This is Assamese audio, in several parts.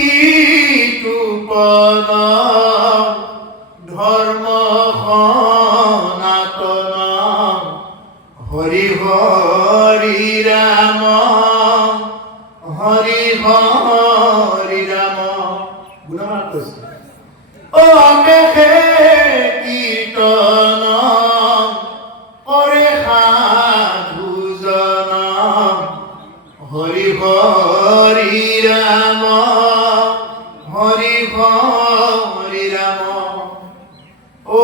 বিতুপন ধৰ্ম সনাতন হৰি হৰি ৰাম হৰি হৰি ৰাম গুণমালা কৈছে অমেষে কীৰ্তন কৰে সাধুজন হৰি হৰি ৰাম হৰি হৰি ৰাম ও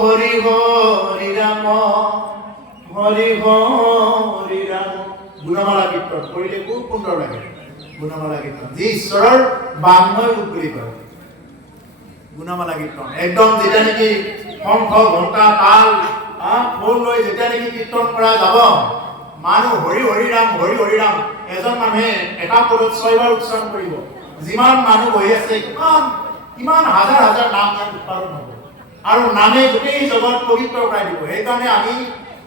হৰি হৰি ৰাম হৰি হৰি ৰাম গুণমালা কীৰ্তন কৰিলে খুব সুন্দৰ লাগে গুণমালা কীৰ্তন যি ঈশ্বৰৰ বাংময় ৰূপ বুলি কয় গুণমালা কীৰ্তন একদম যেতিয়া নেকি শংখ ঘণ্টা তাল খোল লৈ যেতিয়া নেকি কীৰ্তন কৰা যাব মানুহ হৰি হৰি ৰাম এজন মানুহে এটা পদত 6 বাৰ উচ্চাৰণ কৰিব যিমান মানুহ বহি আছে কিমান হাজাৰ হাজাৰ নাম উচ্চাৰণ হ'ব আৰু নামে গোটেই জগত পবিত্ৰ কৰাই দিব সেইকাৰণে আমি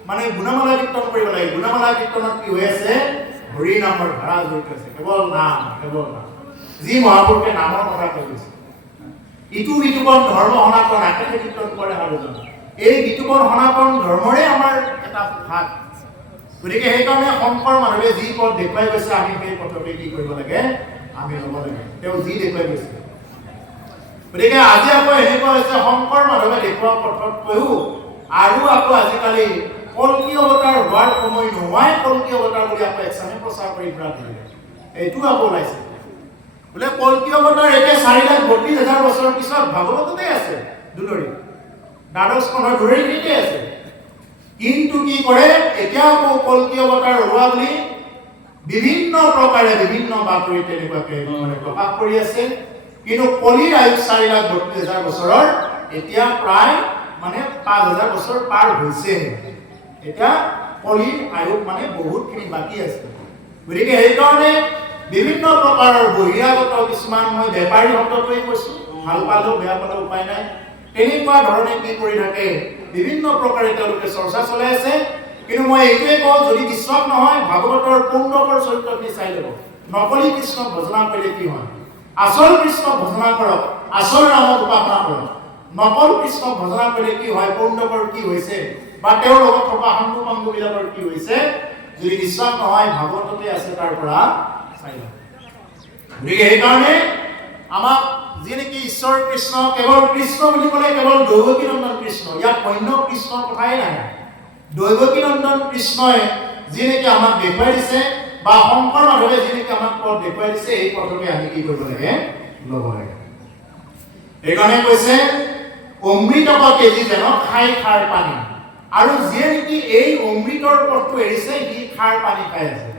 মানে গুণমালা কীৰ্তন কৰিব লাগে গুণমালা কীৰ্তনত কি হৈ আছে হৰি নামৰ ধাৰা জড়িত আছে কেৱল নাম যি মহাপুৰুষে নামৰ কথা কৈ গৈছে ইটো বিতুপন ধৰ্ম সনাতন একেহে কীৰ্তন কৰে সাধুজন এই বিতুপন সনাতন ধৰ্মৰে আমাৰ এটা ভাগ গতিকে সেইকাৰণে শংকৰ মাধৱে যি পথ দেখুৱাই গৈছে আমি সেই পথতে কি কৰিব লাগে আমি ল'ব লাগে তেওঁ যি দেখুৱাই গৈছে গতিকে আজি আকৌ এনেকুৱা হৈছে শংকৰ মাধৱে দেখুওৱা পথতকৈও আৰু আকৌ আজিকালি কল্কি অৱতাৰ হোৱাৰ সময় নোহোৱাই কল্কি অৱতাৰ বুলি আকৌ একচামে প্ৰচাৰ কৰি ফুৰা দিলে এইটো আকৌ ওলাইছে বোলে কল্কি অৱতাৰ এতিয়া 4,32,000 বছৰৰ পিছত ভাগৱততে আছে দুলৰি দ্বাদশ খণ্ডৰ দুলৰিতে আছে কিন্তু কি কৰে এতিয়া আকৌ কল্কি অৱতাৰ ওলোৱা বুলি বিভিন্ন প্ৰকাৰে বিভিন্ন বাতৰি তেনেকুৱাকে মানে প্ৰকাশ কৰি আছে কিন্তু কলিৰ আয়ু 4,32,000 বছৰৰ এতিয়া প্ৰায় মানে 5,000 বছৰ পাৰ হৈছে এতিয়া কলিৰ আয়ু মানে বহুতখিনি বাকী আছে গতিকে সেইকাৰণে বিভিন্ন প্ৰকাৰৰ বহিৰাগত কিছুমান মই বেপাৰী শব্দটোৱে কৈছো ভাল পালেও বেয়া পালেও উপায় নাই তেনেকুৱা ধৰণে কি কৰি থাকে বিভিন্ন প্ৰকাৰে তেওঁলোকে চৰ্চা চলাই আছে কিন্তু মই এইটোৱে কওঁ যদি বিশ্বাস নহয় ভাগৱতৰ পুণ্ডকৰ চৰিত্ৰখিনি চাই ল'ব নকলি কৃষ্ণক ভজনা কৰিলে কি হয় আচল কৃষ্ণক ভজনা কৰক আচল ৰামক উপাসনা কৰক নকল কৃষ্ণক ভজনা কৰিলে কি হয় পুণ্ডকৰ কি হৈছে বা তেওঁৰ লগত থকা সাংগবিলাকৰ কি হৈছে যদি বিশ্বাস নহয় ভাগৱততে আছে তাৰ পৰা চাই লওক গতিকে সেইকাৰণে আমাক যি নেকি ঈশ্বৰ কৃষ্ণ কেৱল কৃষ্ণ বুলি ক'লে কেৱল দৈৱকী নন্দন কৃষ্ণ ইয়াত অন্য কৃষ্ণৰ কথাই নাই দৈৱকী নন্দন কৃষ্ণই যি নেকি আমাক দেখুৱাই দিছে বা শংকৰ মাধৱে যি নেকি আমাক পথ দেখুৱাই দিছে এই পথকে আমি কি কৰিব লাগে ল'ব লাগে এইকাৰণে কৈছে অমৃতক কেজি যেন খাই খাৰ পানী আৰু যিয়ে নেকি এই অমৃতৰ পথটো এৰিছে সি খাৰ পানী খাই আছে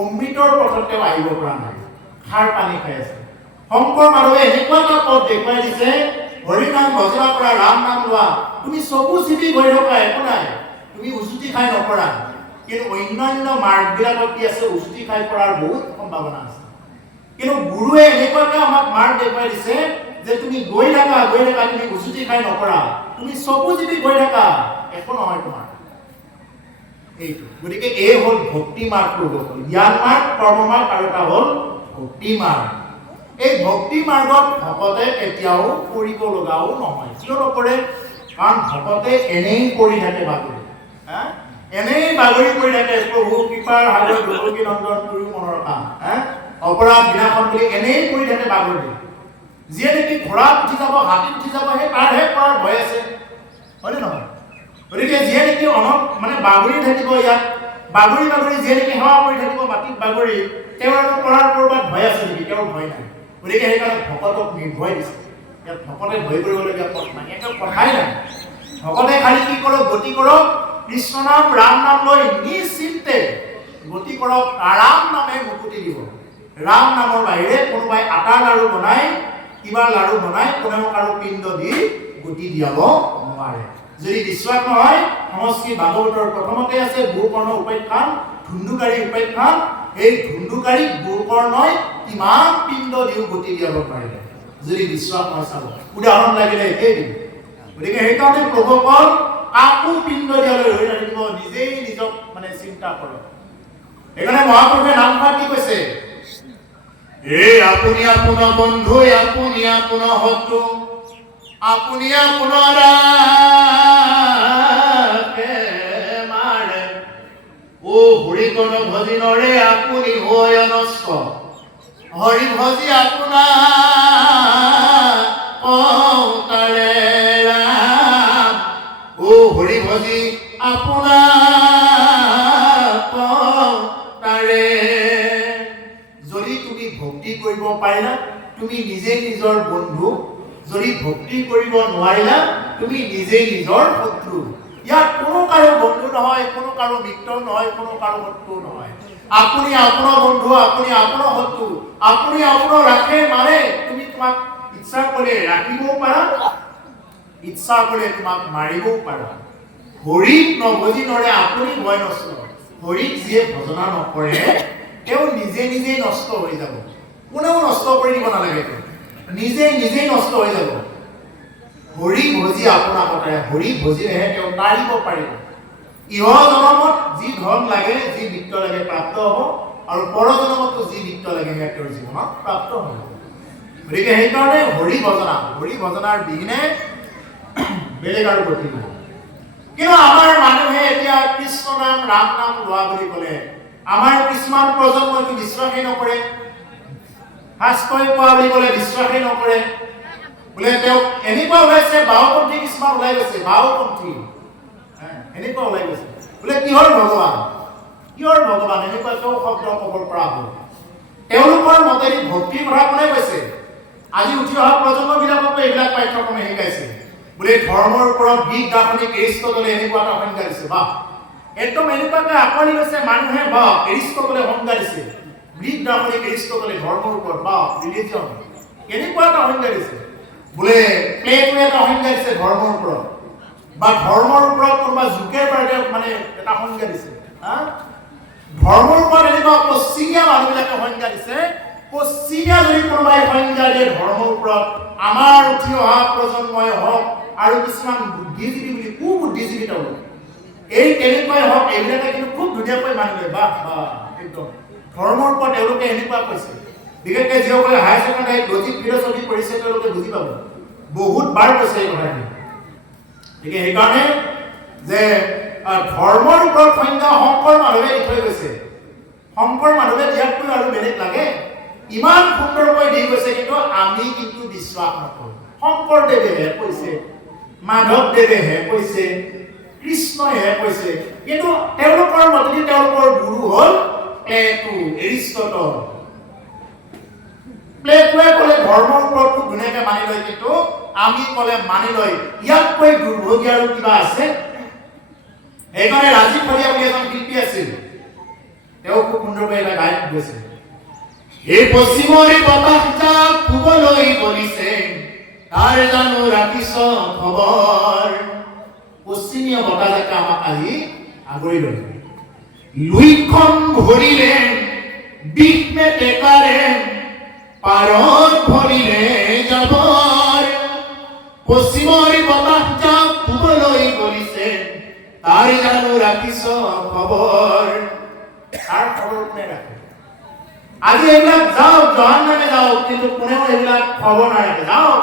অমৃতৰ পথত তেওঁ আহিব পৰা নাই খাৰ পানী খাই আছে শংকৰ মাধৱে এনেকুৱা এটা পথ দেখুৱাই দিছে হৰি নাম ভজনা কৰা ৰাম নাম লোৱা তুমি চকু চিপি গৈ থকা একো নাই তুমি উচুতি খাই নপৰা কিন্তু অন্যান্য মাৰ্গবিলাকত কি আছে উচুতি খাই পৰাৰ বহুত সম্ভাৱনা আছে কিন্তু গুৰুৱে এনেকুৱাকৈ আমাক মাৰ্গ দেখুৱাই দিছে যে তুমি গৈ থাকা তুমি উচুতি খাই নপৰা তুমি চকু চিপি গৈ থাকা একো নহয় তোমাৰ এইটো গতিকে এই হ'ল ভক্তি মাৰ্গটো হ'ল জ্ঞান মাৰ্গ কৰ্ম মাৰ্গ আৰু এটা হ'ল ভক্তি মাৰ্গ এই ভক্তি মাৰ্গত ভকতে কেতিয়াও কৰিব লগাও নহয় কিয় নকৰে কাৰণ ভকতে এনেই কৰি থাকে বাগৰি এনেই বাগৰি কৰি থাকে প্ৰভু কৃপাৰ সাগৰ দৈৱকী নন্দন পুৰি মনৰ কাম অপৰাধ বিনাশন বুলি এনেই কৰি থাকে বাগৰি যিয়ে নেকি ঘোঁৰাত উঠি যাব হাতীত উঠি যাব সেই তাৰহে কৰাৰ ভয় আছে হয়নে নহয় গতিকে যিয়ে নেকি মানে বাগৰি থাকিব ইয়াত বাগৰি যিয়ে নেকি সেৱা কৰি থাকিব মাটিত বাগৰি তেওঁৰ আৰু কৰাৰ ক'ৰবাত ভয় আছে নেকি তেওঁৰ ভয় নাই গতিকে সেইকাৰণে ভকতক নিৰ্ভয় দিছে ইয়াত ভকতে ভয় কৰিবলগীয়া পথ নাই একো কথাই নাই ভকতে খালি কি কৰক গতি কৰক কৃষ্ণ নাম ৰাম নাম লৈ নিশ্চিন্তে গতি কৰক আৰাম নামে মুকুতি দিব ৰাম নামৰ বাহিৰে কোনোবাই আটাৰ লাড়ু বনাই কিবা লাড়ু বনাই কোনেও কাৰো পিণ্ড দি গতি দিয়াব নোৱাৰে যদি বিশ্বাস নহয় সংস্কৃত ভাগৱতৰ প্ৰথমতে আছে গুৰুকৰ্ণ উপাখ্যান ধুন্দুকাৰী উপাখ্যান এই ধুন্দুকাৰী গুৰুকৰ্ণই কিমান পিণ্ড দিও গতি দিয়াব পাৰিলে যদি বিশ্বাস নহয় চাব উদাহৰণ লাগিলে একেই দিম গতিকে সেইকাৰণে প্ৰভুসকল কাকো পিণ্ড দিয়ালৈ ৰৈ নাথাকিব নিজেই নিজক মানে চিন্তা কৰক সেইকাৰণে মহাপুৰুষে নামভাগ কি কৈছে এই আপুনি আপোনাৰ বন্ধু, আপুনি আপোনাৰ শত্ৰু, আপুনি আপোনাৰ মাৰে। ও হৰিকণ ভজিনৰে আপুনি হৈ অনস্ত, হৰি ভজি আপোনাৰ তাৰে ৰাম। ও হৰি ভজি আপোনাৰ তাৰে। যদি তুমি ভক্তি কৰিব পাৰিলা, তুমি নিজে নিজৰ বন্ধু। যদি ভক্তি কৰিব নোৱাৰিলা, তুমি নিজে নিজৰ শত্ৰু। ইয়াত কোনো কাৰো বন্ধু নহয়, কোনো কাৰো মিত্ৰ নহয়, কোনো কাৰো শত্ৰু নহয়। আপুনি আপোনাৰ বন্ধু, আপুনি আপোনাৰ শত্ৰু, আপুনি আপোনাৰ ৰাখে মাৰে। তুমি তোমাক ইচ্ছা কৰিলে ৰাখিবও পাৰা, ইচ্ছা কৰিলে তোমাক মাৰিবও পাৰা। হৰিক নভজি নৰে আপুনি ভয় নষ্ট। হৰিক যিয়ে ভজনা নকৰে তেওঁ নিজে নিজেই নষ্ট হৈ যাব। কোনেও নষ্ট কৰি দিব নালাগে, নিজে নিজেই নষ্ট হৈ যাব। হৰি ভজি আপোনাৰ কথাৰে, হৰি ভজিলেহে তেওঁ তাৰিব পাৰিব। ইহ জনমত যি ধন লাগে, যি বিত্ত লাগে প্ৰাপ্ত হ'ব, আৰু পৰজনমতো যি বিত্ত লাগে সেয়া তেওঁৰ জীৱনত প্ৰাপ্ত হ'ব। গতিকে সেইকাৰণে হৰি ভজনাৰ বিঘিনে বেলেগ আৰু গতি নাই। কিন্তু আমাৰ মানুহে এতিয়া কৃষ্ণ নাম ৰাম নাম লোৱা বুলি ক'লে আমাৰ কিছুমান প্ৰজন্মইটো বিশ্বাসেই নকৰে। শাস্ত্ৰই কোৱা বুলি ক'লে বিশ্বাসেই নকৰে। বোলে তেওঁক এনেকুৱা ওলাইছে, বাওপন্থী কিছুমান ওলাই গৈছে, বাওপন্থী এনেকুৱা ওলাই গৈছে। বোলে কিহৰ ভগৱান, কিহৰ ভগৱান, এনেকুৱা কিয় শব্দ ক'ব পৰা হ'ল। তেওঁলোকৰ মতেদি ভক্তিৰ কথা কোনে কৈছে? আজি উঠি অহা প্ৰজন্মবিলাককো এইবিলাক পাঠ্যক্ৰমে শিকাইছে। বোলে ধৰ্মৰ ওপৰত গীত গাঁথনি এৰিষ্টটলে এনেকুৱা এটা সংজ্ঞা দিছে। বাহ, একদম এনেকুৱাকৈ আঁকোৱালি লৈছে মানুহে। বাহ, এৰিষ্টটলে সংজ্ঞা দিছে, গীত গাঁথনি এৰিষ্টটলে ধৰ্মৰ ওপৰত, বাহ ৰিলিজন এনেকুৱা এটা সংজ্ঞা দিছে। বোলে প্লেটোৱে এটা সংজ্ঞা দিছে ধৰ্মৰ ওপৰত, বা ধৰ্মৰ ওপৰত কোনোবা জুকেৰবাৰ্গে মানে এটা সংজ্ঞা দিছে। ধৰ্মৰ ওপৰত এনেকুৱা পশ্চিমীয়া মানুহবিলাকে সংজ্ঞা দিছে। পশ্চিমীয়া যদি কোনোবাই সংজ্ঞা দিয়ে ধৰ্মৰ ওপৰত, আমাৰ উঠি অহা প্ৰজন্মই হওক আৰু কিছুমান বুদ্ধিজীৱী বুলি কুবুদ্ধিজীৱী তেওঁলোক এই তেনেকুৱাই হওক, এইবিলাকে কিন্তু খুব ধুনীয়াকৈ মানি লয়। বাহ বাহ, একদম ধৰ্মৰ ওপৰত তেওঁলোকে এনেকুৱা কৈছে। বিশেষকৈ যিসকলে হায়াৰ ছেকেণ্ডাৰীত লজিক ফিলচফি কৰিছে তেওঁলোকে বুজি পাব, বহুত বাৰ কৈছে এই কথাখিনি। গতিকে সেইকাৰণে যে ধৰ্মৰ ওপৰত সংজ্ঞা শংকৰ মাধৱে দি থৈ গৈছে। শংকৰ মাধৱে দিয়াতকৈ আৰু বেলেগ লাগে, ইমান সুন্দৰকৈ দি গৈছে, কিন্তু আমি কিন্তু বিশ্বাস নকৰোঁ। শংকৰদেৱেহে কৈছে, মাধৱদেৱেহে কৈছে, কৃষ্ণইহে কৈছে, কিন্তু তেওঁলোকৰ মতেদি তেওঁলোকৰ গুৰু হ'ল প্লেটো, এৰিষ্টটল। প্লেটোৱে ক'লে ধৰ্মৰ ওপৰত খুব ধুনীয়াকৈ মানি লয়, কিন্তু আমি ক'লে মানি লয়। ইয়াতকৈ দুৰ্ভগীয়া আৰু কিবা আছে? সেইকাৰণে ৰাজীৱ ফলীয়া বুলি এজন শিল্পী আছিল, তেওঁ খুব সুন্দৰকৈ এটা গাই গৈছে। এই পশ্চিমৰে বতাহ যাক পূবলৈ বলিছে, তাৰ জানো ৰাখিছ খবৰ। পশ্চিমীয়া বতাহজাকে আমাক আজি আগুৰি লয়। লুইখন ভৰিলে বিষ্ণে টেকাৰে, পাৰত ভৰিলে যাবৰ। পশ্চিমৰ বতাহ যাক পূবলৈ বলিছে, তাৰ জানো ৰাখিছ খবৰ। তাৰ খবৰ কোনে ৰাখে? আজি এইবিলাক যাওক, জাহান্নামে যাওক, কিন্তু কোনেও এইবিলাক খবৰ নাৰাখে। যাওক,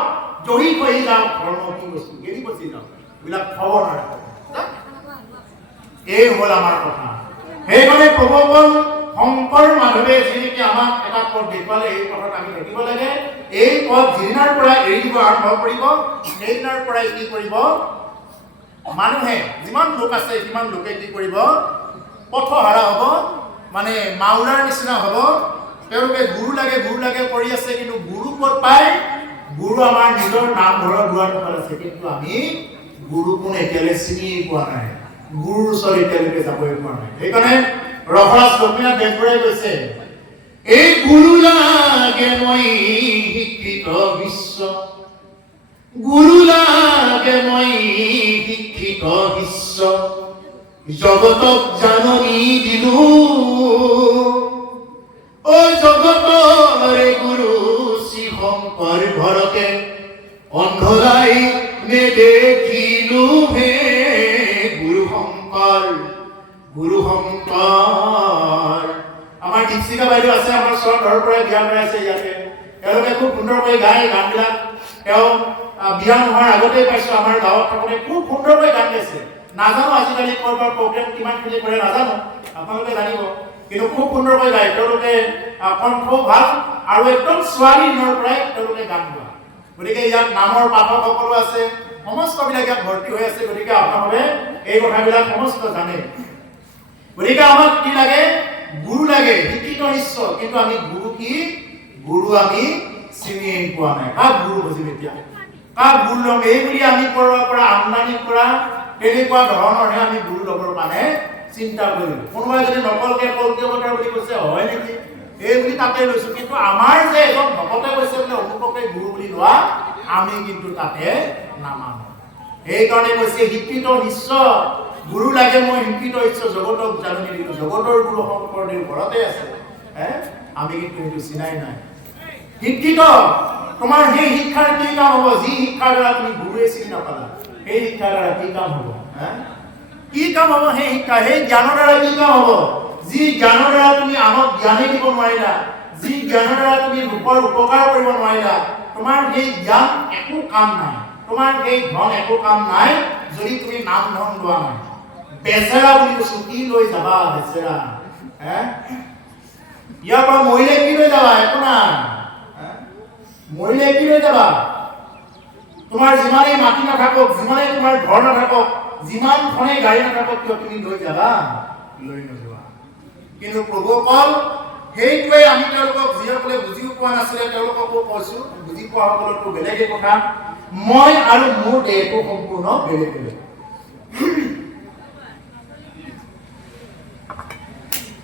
জহি কহি যাওক, ধৰ্ম কি বস্তু গেলি পচি যাওক, এইবিলাক খবৰ নাৰাখে। এই হ'ল আমাৰ কথা। সেইকাৰণে প্ৰভুসকল শংকৰ মাধৱে যিনেকি আমাক এটা পথ দেখুৱালে, এই পথত আমি থাকিব লাগে। এই পথ যিদিনাৰ পৰা এৰি দিব আৰম্ভ কৰিব, সেইদিনাৰ পৰাই কি কৰিব? মানুহে যিমান লোক আছে সিমান লোকে কি কৰিব? পথহাৰা হ'ব, মানে মাউৰাৰ নিচিনা হ'ব। তেওঁলোকে গুৰু লাগে কৰি আছে, কিন্তু গুৰু ক'ত পায়? গুৰু আমাৰ নিজৰ নামঘৰৰ দুৱাৰ মুখত আছে, কিন্তু আমি গুৰু কোন এতিয়ালৈ চিনি পোৱা নাই, গুৰুৰ ওচৰত এতিয়ালৈকে যাবই পোৱা নাই। সেইকাৰণে ৰসৰাজ লক্ষ্মীনাথ বেজবৰুৱাই কৈছে, এই গুৰু লাগে মই শিক্ষিত বিশ্ব, গুৰু লাগে মই শিক্ষিত বিশ্ব, জগতক জাননী দিলো, ও জগতৰে গুৰু শ্ৰী শংকৰ ঘৰতে অন্ধৰাই নেদেখিলো হে। গুৰু শংকৰ, গুৰু শংকৰ। আমাৰ দীপশিখা বাইদেউ আছে আমাৰ ওচৰত ঘৰৰ পৰাই বিয়া কৰাইছে ইয়াতে তেওঁলোকে খুব সুন্দৰকৈ গায় গানবিলাক তেওঁ বিয়া নোহোৱাৰ আগতেই পাইছোঁ আমাৰ গাঁৱত থাকোঁতে খুব সুন্দৰকৈ গান গাইছে নাজানো আজিকালি ক'ৰবাৰ প্ৰগ্ৰেম কিমানখিনি কৰে নাজানো আপোনালোকে জানিব কিন্তু খুব সুন্দৰকৈ গায় তেওঁলোকে কণ্ঠ ভাল আৰু একদম ছোৱালী দিনৰ পৰাই তেওঁলোকে গান গোৱা গতিকে ইয়াত নামৰ পাঠকসকলো আছে সমস্তবিলাক ইয়াত ভৰ্তি হৈ আছে গতিকে আপোনালোকে এই কথাবিলাক সমস্ত জানে গতিকে আমাক কি লাগে গুৰু লাগে শিক্ষিত নিশ্চয় কিন্তু আমি গুৰু কি গুৰু আমি চিনি পোৱা নাই কাক গুৰু বুজিম এতিয়া কাক গুৰু ল'ম এই বুলি আমি কৰবাৰ পৰা আমদানি কৰা তেনেকুৱা ধৰণৰহে আমি গুৰু ল'বৰ কাৰণে চিন্তা কৰিলোঁ কোনোবাই যদি নকলকে কলকেৱতাৰ বুলি কৈছে হয় নেকি এই বুলি তাতে লৈছোঁ কিন্তু আমাৰ যে এজন ভকতে কৈছে বোলে অমুককে গুৰু বুলি লোৱা আমি কিন্তু তাতে নামানো সেইকাৰণে কৈছে শিক্ষিত নিশ্চয় গুৰু লাগে মই শিক্ষিত ঈশ্বৰ জগতক জাননী দিলোঁ জগতৰ গুৰু শংকৰদেৱ ঘৰতে আছে আমি কিন্তু সেইটো চিনাই নাই শিক্ষিত তোমাৰ সেই শিক্ষাৰ কি কাম হ'ব যি শিক্ষাৰ দ্বাৰা তুমি গুৰুৱে চিনি নাপালা সেই শিক্ষাৰ দ্বাৰা কি কাম হ'ব কি কাম হ'ব সেই শিক্ষা সেই জ্ঞানৰ দ্বাৰা কি কাম হ'ব যি জ্ঞানৰ দ্বাৰা তুমি আনক জ্ঞানেই দিব নোৱাৰিলা যি জ্ঞানৰ দ্বাৰা তুমি ৰূপৰ উপকাৰ কৰিব নোৱাৰিলা তোমাৰ সেই জ্ঞান একো কাম নাই তোমাৰ সেই ধন একো কাম নাই যদি তুমি নাম ধন লোৱা নাই বেচেৰা বুলি কৈছোঁ কি লৈ যাবা বেচেৰা ইয়াৰ পৰা মৰিলে কি লৈ যাবা একো নাই মৰিলে কি লৈ যাবা তোমাৰ যিমানেই মাটি নাথাকক যিমানেই তোমাৰ ঘৰ নাথাকক যিমানখনেই গাড়ী নাথাকক কিয় তুমি লৈ যাবা লৈ নোযোৱা কিন্তু প্ৰভু অকল সেইটোৱে আমি তেওঁলোকক যিসকলে বুজিও পোৱা নাছিলে তেওঁলোককো কৈছোঁ বুজি পোৱা সকলতো বেলেগে কথা মই আৰু মোৰ দেহটো সম্পূৰ্ণ বেলেগ বেলেগ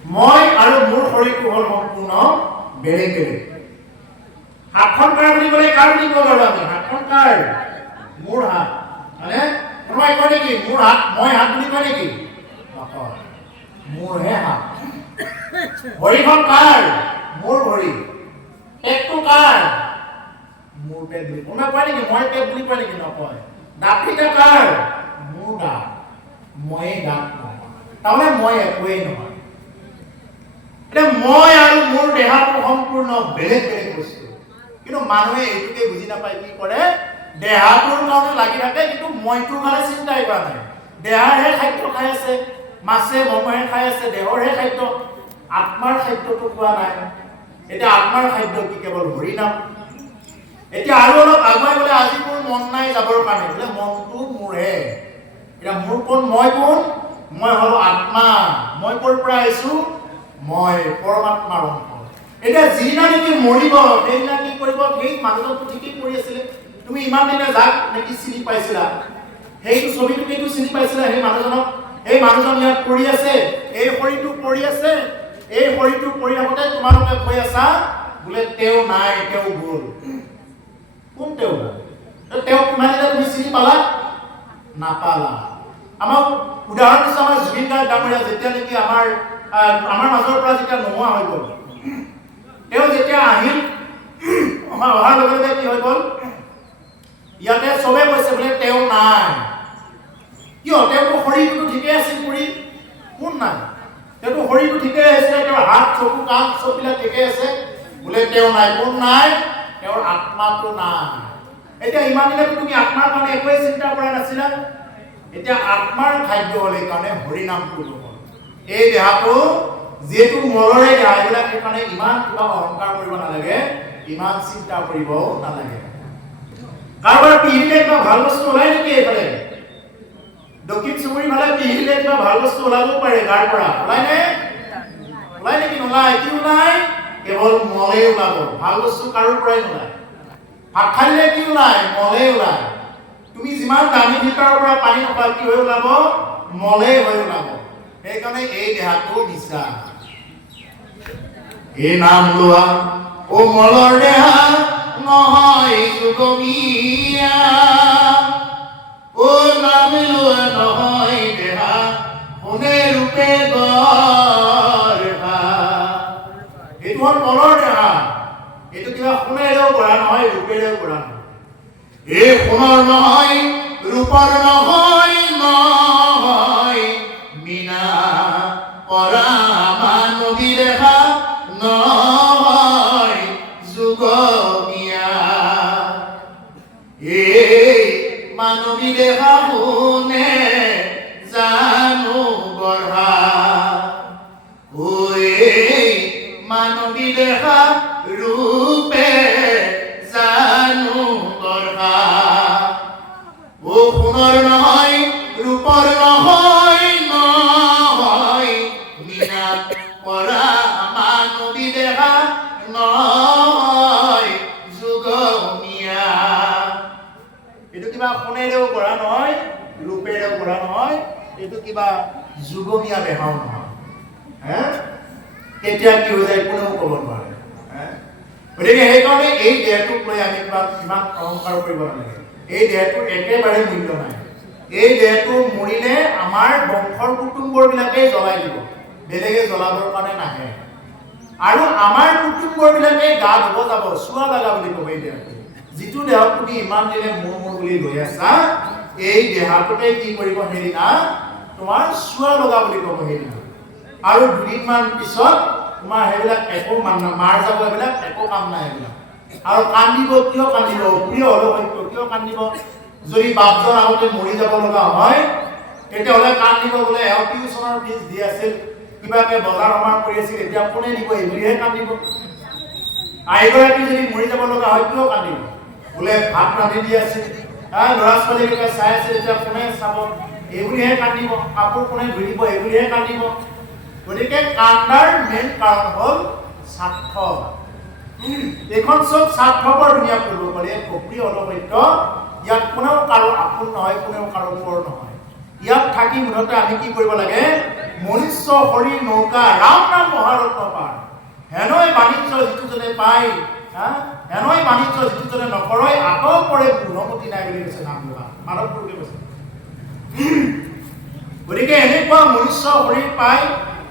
মই আৰু মোৰ শৰীৰটো হ'ল সম্পূৰ্ণ বেলেগ বেলেগ হাতখন কাৰ বুলি ক'লে কাৰ বুলি ক'ব পাৰোঁ আমি হাতখন কাৰ মোৰ হাত মানে কোনোবাই কয় নেকি মোৰ হাত মই হাত বুলি কয় নেকি নকয় মোৰহে হাত ভৰিখন কাৰ মোৰ ভৰি পেটটো কাৰ মোৰ পেট বুলি কোনোবাই কয় নেকি মই পেট বুলি কয় নেকি নকয় দাঁতকেইটা কাৰ মোৰ দাঁত ময়ে দাঁত নহয় তাৰমানে মই একোৱেই নহয় এতিয়া মই আৰু মোৰ দেহাটো সম্পূৰ্ণ বেলেগ বেলেগ বস্তু কিন্তু মানুহে এইটোকে বুজি নাপায় কি কৰে দেহাটোৰ কাৰণে লাগি থাকে কিন্তু মইটোৰ কাৰণে চিন্তাই কৰা নাই দেহাৰহে খাদ্য খাই আছে মাছে মঙহে খাই আছে দেহৰহে খাদ্য আত্মাৰ খাদ্যটো খোৱা নাই এতিয়া আত্মাৰ খাদ্য কি কেৱল হৰি নাম এতিয়া আৰু অলপ আগুৱাই গ'লে আজি মোৰ মন নাই যাবৰ কাৰণে বোলে মনটো মোৰহে এতিয়া মোৰ কোন মই হ'লো আত্মা মই ক'ৰ পৰা আহিছোঁ মই পৰমাত্মাৰ অংশ এতিয়া যিদিনা নেকি মৰিব সেইদিনা কি কৰিব সেই মানুহজনটো ঠিকেই কৰি আছিলে তুমি ইমান দিনে যাক নেকি চিনি পাইছিলা সেইটো ছবিটোকেইটো চিনি পাইছিলা সেই মানুহজনক এই মানুহজন ইয়াত পৰি আছে এই শৰীৰটো পৰি আছে এই শৰীৰটো পৰি থাকোঁতে তোমালোকে কৈ আছা বোলে তেওঁ নাই তেওঁ গ'ল কোন তেওঁ তেওঁক কিমান দিনে তুমি চিনি পালা নাপালা আমাক উদাহৰণ দিছোঁ আমাৰ জুবিন গাৰ্গ ডাঙৰীয়া যেতিয়া নেকি আমাৰ মাজৰ পৰা যেতিয়া নোহোৱা হৈ গ'ল তেওঁ যেতিয়া আহিল আমাৰ অহাৰ লগে লগে কি হৈ গ'ল ইয়াতে চবে কৈছে বোলে তেওঁ নাই কিয় তেওঁতো শৰীৰটো ঠিকে আছিল পৰি কোন নাই তেওঁতো শৰীৰটো ঠিকে আছে তেওঁৰ হাত চকু কাণ চববিলাক ঠিকে আছে বোলে তেওঁ নাই কোন নাই তেওঁৰ আত্মাটো নাই এতিয়া ইমান দিনে তুমি আত্মাৰ কাৰণে একোৱেই চিন্তা কৰা নাছিলা এতিয়া আত্মাৰ খাদ্য হ'লে কাৰণে হৰি নামটো ল'ব এই দেহাটো যিহেতু মলৰে দেহা এইবিলাক সেইকাৰণে ইমান কিবা অহংকাৰ কৰিব নালাগে ইমান চিন্তা কৰিব নালাগে কাৰোবাৰ পিহিলে কিবা ভাল বস্তু ওলাই নেকি এইফালে দক্ষিণ চুবুৰী ফালে পিহিলে কিবা ভাল বস্তু ওলাবও পাৰে গাৰ পৰা ওলাই নেকি নোলায় কি ওলাই কেৱল মলে ওলাব ভাল বস্তু কাৰোৰ পৰাই নোলায় ভাত খালে কি ওলাই মলে ওলায় তুমি যিমান দামী ভিতৰৰ পৰা পানী নোপোৱা কি হৈ ওলাব মলে হৈ ওলাব সেইকাৰণে এই দেহাটো বিশ্বাস এই নাম লোৱা ও মলৰ দেহা নহয় সুগমীয়া ও নাম লোৱা নহয় দেহা সোণে ৰূপে গঢ়া এইটো হ'ল মলৰ দেহা এইটো কিবা সোণেৰেও গঢ়া নহয় ৰূপেৰেও গঢ়া নহয় এই সোণৰ নহয় ৰূপৰ নহয় মিনা পৰা নদী দেখা মিয়া এই মানবী দেহা শুনে জানো গঢ়া ঐ মানবী দেহা ৰূপে জানো গঢ়া ও সোণৰ নহয় ৰূপৰ নহয় নহয় মিনাত পৰা মানবী দেহা নহয় যুগমীয়া এইটো কিবা সোণেৰেও কৰা নহয় ৰূপেৰেও কৰা নহয় এইটো কিবা যুগমীয়া দেহাও নহয় কেতিয়া কি হৈ যায় কোনেও ক'ব নোৱাৰে গতিকে সেইকাৰণে এই দেহটোক লৈ আমি কিমান অহংকাৰ কৰিব নালাগে এই দেহটোৰ একেবাৰে মূল্য নাই এই দেহটো মৰিলে আমাৰ বংশৰ কুটুম্বৰবিলাকে জ্বলাই দিব বেলেগে জ্বলাবৰ কাৰণে নাহে আৰু আমাৰ কুটুম্বৰবিলাকে গা ধুব যাব চুৱা লগা বুলি ক'ব এই দেহটো যিটো দেহত তুমি ইমান দিনে মোৰ বুলি লৈ আছা এই দেহটোতে কি কৰিব সেইদিনা তোমাৰ চুৱা লগা বুলি ক'ব সেইদিনা আৰু দুদিনমান পিছত তোমাৰ সেইবিলাক একো মাৰ যাব এইবিলাক একো কাম নাই এইবিলাক আৰু কান্দিব কিয় কান্দিব প্ৰিয় হ'লেও সত্য কিয় কান্দিব যদি বাপজন আগতে মৰি যাব লগা হয় তেতিয়াহ'লে কান্দিব বোলে এওঁ টিউচনৰ ফিজ দি আছিল কিবাকে বজাৰ সমাৰ কৰি আছিল এতিয়া কোনে দিব এইবুলিহে কান্দিব আইগৰাকী যদি মৰি যাব লগা হয় কিয় কান্দিব বোলে ভাত ৰান্ধি দি আছিল ল'ৰা ছোৱালীকেইটা চাই আছিল এতিয়া কোনে চাব এইবুলিহে কান্দিব কাপোৰ কোনে ধুৰিব এইবুলিহে কান্দিব গতিকে কান্দাৰ মেইন কাৰণ হ'ল স্বাৰ্থ এইখন চব স্বাৰ্থপৰ দুনিয়া কৰিব পাৰি প্ৰকৃতি অলসত্য ইয়াত কোনেও কাৰো আপোন নহয় কোনেও কাৰো পৰ নহয় ইয়াত থাকি মুঠতে আমি কি কৰিব লাগে মনুষ্য শৰীৰ নৌকা ৰাম নাম মহাৰত্ন পাৰ হেনৈ বাণিজ্য যিটোজনে পায় হেনৈ বাণিজ্য যিটোজনে নকৰয় আকৌ পৰে গুণমতি নাই বুলি কৈছে নাম লোৱা মাধৱ গুৰুকে কৈছে গতিকে এনেকুৱা মনুষ্য শৰীৰ পাই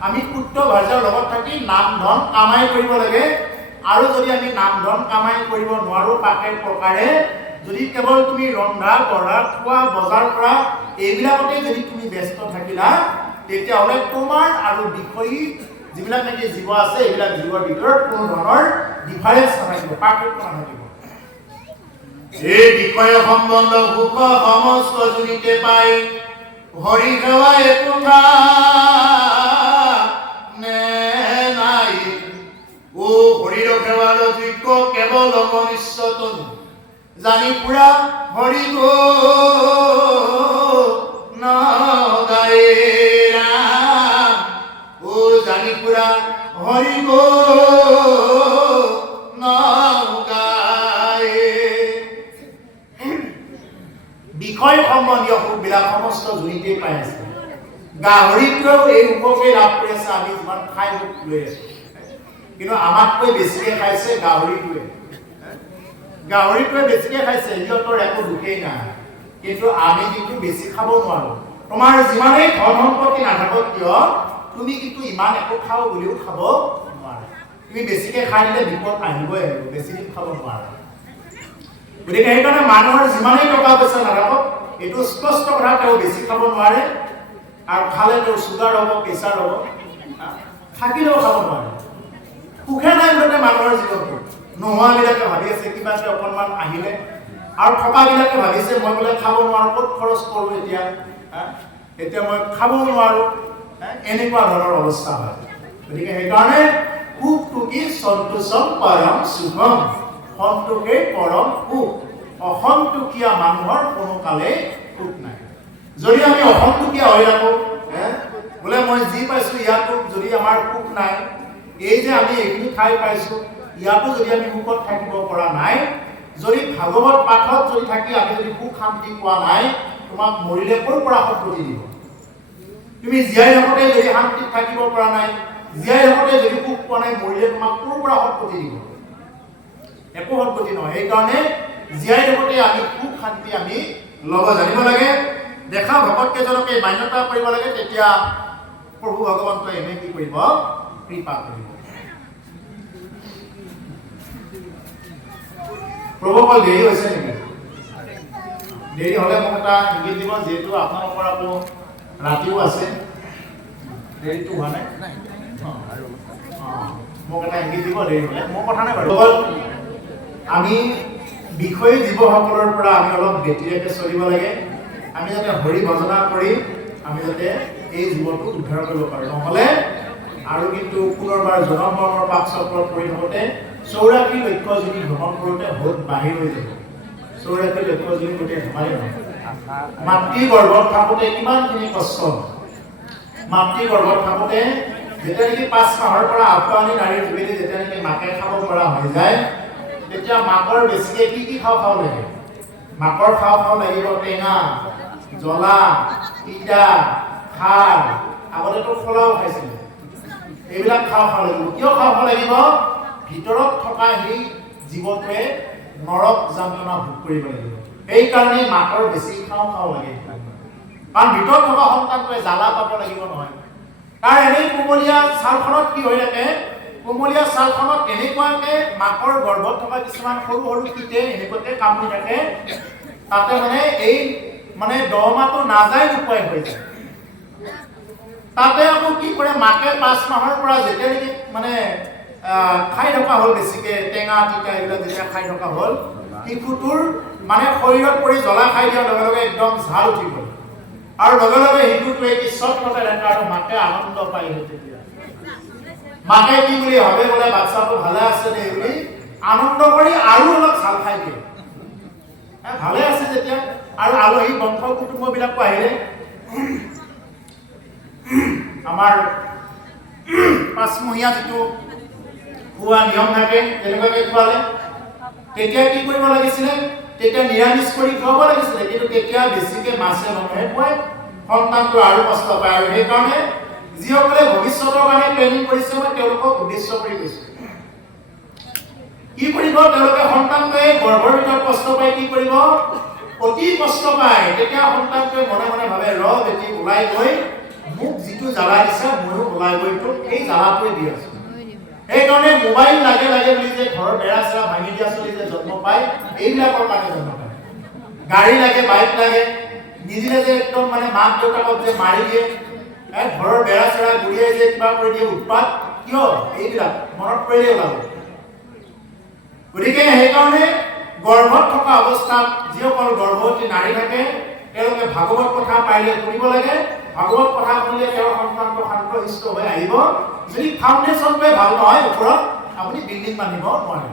আমি পুত্ৰ ভাৰ্যাৰ লগত থাকি নাম ধন কামাই কৰিব লাগে আৰু যদি আমি নাম ধন কামাই কৰিব নোৱাৰো পাকে প্ৰকাৰে যদি কেৱল তুমি ৰন্ধা বঢ়া খোৱা বজাৰ কৰা এইবিলাকতে যদি তুমি ব্যস্ত থাকিলা তেতিয়াহ'লে তোমাৰ আৰু বিষয়ী যিবিলাক নেকি জীৱ আছে এইবিলাক জীৱৰ ভিতৰত কোনো ধৰণৰ ডিফাৰেঞ্চ নাথাকিব পাৰ্থক্য নাথাকিব এই বিষয় সম্বন্ধ সুখ সমস্ত জুনিতে পাই হৰি সেৱা একোটা নাই ও হৰিৰ সেৱাৰ যোগ্য কেৱল মনুষ্য তনু জানি পুৰা হৰি গো নাগায়ে ৰাম ও জানি পুৰা হৰি গো নাগায়ে বিষয় সম্বন্ধীয় সুখবিলাক সমস্ত জুনিতে পাই আছে গাহৰিটোৱেও এই উপকে লাভ কৰি আছে আমি যিমান খাই লৈ আছো কিন্তু আমাতকৈ বেছিকে খাইছে গাহৰিটোৱে বেছিকে খাইছে সিহঁতৰ একো দুখেই নাই কিন্তু আমি কিন্তু বেছি খাব নোৱাৰো তোমাৰ যিমানেই ধন সম্পত্তি নাথাকক কিয় তুমি কিন্তু ইমান একো খাও বুলিও খাব নোৱাৰা তুমি বেছিকে খাই দিলে বিপদ আহিবই আহিব বেছি দিন খাব নোৱাৰা গতিকে সেইকাৰণে মানুহৰ যিমানেই টকা পইচা নাথাকক এইটো স্পষ্ট কথা তেওঁ বেছি খাব নোৱাৰে আৰু খালে তেওঁ চুগাৰ হ'ব প্ৰেছাৰ হ'ব থাকিলেও খাব নোৱাৰে সুখে নাই মুঠতে মানুহৰ জীৱনটো নোহোৱাবিলাকে ভাবি আছে কিবাকে অকণমান আহিলে আৰু থকাবিলাকে ভাবিছে মই বোলে খাব নোৱাৰো ক'ত খৰচ কৰোঁ এতিয়া মই খাব নোৱাৰো এনেকুৱা ধৰণৰ অৱস্থা হয় গতিকে সেইকাৰণে সুখটো কি সন্তোষম পৰম সুখম সন্তোষেই পৰম সুখ অসন্তোষীয়া মানুহৰ কোনো কালে সুখ নাই যদি আমি অসন্তোষীয়া হৈ থাকো বোলে মই যি পাইছো ইয়াতো যদি আমাৰ সুখ নাই এই যে আমি এইখিনি খাই পাইছো ইয়াতো যদি আমি সুখত থাকিব পৰা নাই যদি ভাগৱত পাঠত যদি থাকি আমি যদি সুখ শান্তি পোৱা নাই তোমাক মৰিলে ক'ৰ পৰা সৎগতি দিব তুমি জীয়াই থাকোঁতে যদি শান্তিত থাকিব পৰা নাই জীয়াই থাকোঁতে যদি সুখ পোৱা নাই মৰিলে তোমাক ক'ৰ পৰা সৎগতি দিব একো সৎগতি নহয় সেইকাৰণে জীয়াই থাকোঁতে আমি সুখ শান্তি আমি ল'ব জানিব লাগে দেখা ভকত কেইজনকে মান্যতা কৰিব লাগে তেতিয়া প্ৰভু ভগৱন্তই এনে কি কৰিব কৃপা কৰিব প্ৰভু অকল দেৰি হৈছে নেকি দেৰি হ'লে মোক এটা ইংগিত দিব যিহেতু আপোনালোকৰ আকৌ ৰাতিও আছে দেৰিটো হোৱা নাই মোক এটা ইংগিত দিব দেৰি হ'লে মোৰ কথা নাই বাৰু আমি বিষয়ী জীৱসকলৰ পৰা আমি অলপ ব্যতিৰেকে চলিব লাগে। আমি যাতে হৰি ভজনা কৰি আমি যাতে এই জীৱনটো উদ্ধাৰ কৰিব পাৰোঁ। নহ'লে আৰু কিন্তু পুনৰবাৰ জনম মৰণৰ পাক চক্ৰত পৰি থাকোঁতে 84 লক্ষ্য যদি ভ্ৰমণ কৰোঁতে বহুত বাহিৰ হৈ যাব। 84 লক্ষ্য যদি গোটেই ধেমালি নহয়। মাতৃ গৰ্ভত থাকোঁতে কিমানখিনি কষ্ট, মাতৃ গৰ্ভত থাকোঁতে যেতিয়া নেকি 5 মাহৰ পৰা আফগানী নাৰীৰ যোগেদি যেতিয়া নেকি মাকে খাব পৰা হৈ যায়, তেতিয়া মাকৰ বেছিকৈ কি খাব লাগে? মাকৰ খাব লাগিব টেঙা, জ্বলা, তিতা, খাৰ, আগতেতো ফলাও খাইছিলে। এইবিলাক খাব লাগিব। কিয় খাব লাগিব? ভিতৰত থকা সেই জীৱটোৱে নৰক যন্ত্ৰণা ভোগ কৰিব লাগিব। সেইকাৰণে মাকৰ বেছি খাব লাগে। কাৰণ ভিতৰত থকা সন্তানটোৱে জ্বালা পাব লাগিব নহয়। তাৰ এনেই কোমলীয়া ছালখনত কি হৈ থাকে? কোমলীয়া ছালখনত এনেকুৱাকে মাকৰ গৰ্ভত থকা কিছুমান সৰু সৰু কীটে এনেকুৱাকে কামুৰি থাকে, তাতে মানে এই মানে দহমাহটো নাযায় নোপোৱাই হৈ যায়। তাতে আকৌ কি কৰে, মাকে 5 মাহৰ পৰা যেতিয়া নেকি মানে খাই থকা হ'ল, বেছিকে টেঙা তিতা এইবিলাক যেতিয়া খাই থকা হ'ল, শিশুটোৰ মানে শৰীৰত পৰি জ্বলা খাই দিয়াৰ লগে লগে একদম ঝাল উঠি গ'ল। আৰু লগে লগে শিশুটোৱে কি চট মতে দেখা আৰু মাকে আনন্দ পাই তেতিয়া মাকে কি বুলি ভাবে বোলে বাচ্চাটো ভালে আছে দেই বুলি আনন্দ কৰি আৰু অলপ ঝাল খাই দিয়ে। ভালে আছে যেতিয়া আৰু আলহী বংশ কুটুম্ববিলাকো আহিলে আমাৰ 5 মহীয়া যিটো খোৱা নিয়ম থাকে তেনেকুৱাকে খোৱালে, তেতিয়া কি কৰিব লাগিছিলে? তেতিয়া নিৰামিষ কৰি খুৱাব লাগিছিলে। কিন্তু তেতিয়া বেছিকে মাছে মানুহে খুৱায়, সন্তানটো আৰু কষ্ট পায়। আৰু সেইকাৰণে যিসকলে ভৱিষ্যতৰ কাৰণে প্লেনিং কৰিছে মই তেওঁলোকক উদ্দেশ্য কৰি কৈছো, কি কৰিব তেওঁলোকে? সন্তানটোৱে গৰ্ভৰ ভিতৰত কষ্ট পায়, কি কৰিব? অতি কষ্ট পায়। তেতিয়া সন্তানটোৱে মনে মনে ভাবে ৰ বেটি ওলাই গৈ মোক যিটো জ্বালা দিছে ময়ো ওলাই গৈ তোক এই জ্বালাটোৱে দি আছো। সেইকাৰণে মোবাইল লাগে লাগে বুলি যে ঘৰৰ বেৰা চেৰা ভাঙি দিয়া চলি যে জন্ম পায়, এইবিলাকৰ কাৰণে জন্ম পায়। গাড়ী লাগে, বাইক লাগে, নিদিলে যে একদম মানে মাক দেউতাকক যে মাৰি দিয়ে, ঘৰৰ বেৰা চেৰা গুৰিয়াই যে কিবা কৰি দিয়ে উৎপাত, কিয়? এইবিলাক মনত পৰিলে ওলাব। গতিকে সেইকাৰণে গৰ্ভত থকা অৱস্থাত যিসকল গৰ্ভৱতী নাৰী থাকে তেওঁলোকে ভাগৱত কথা পাৰিলে শুনিব লাগে। ভাগৱত কথা শুনিলে তেওঁৰ সন্তানটো শান্ত-শিষ্ট হৈ আহিব। যদি ফাউণ্ডেশ্যনটোৱে ভাল নহয়, ওপৰত আপুনি বিল্ডিং বান্ধিব নোৱাৰে।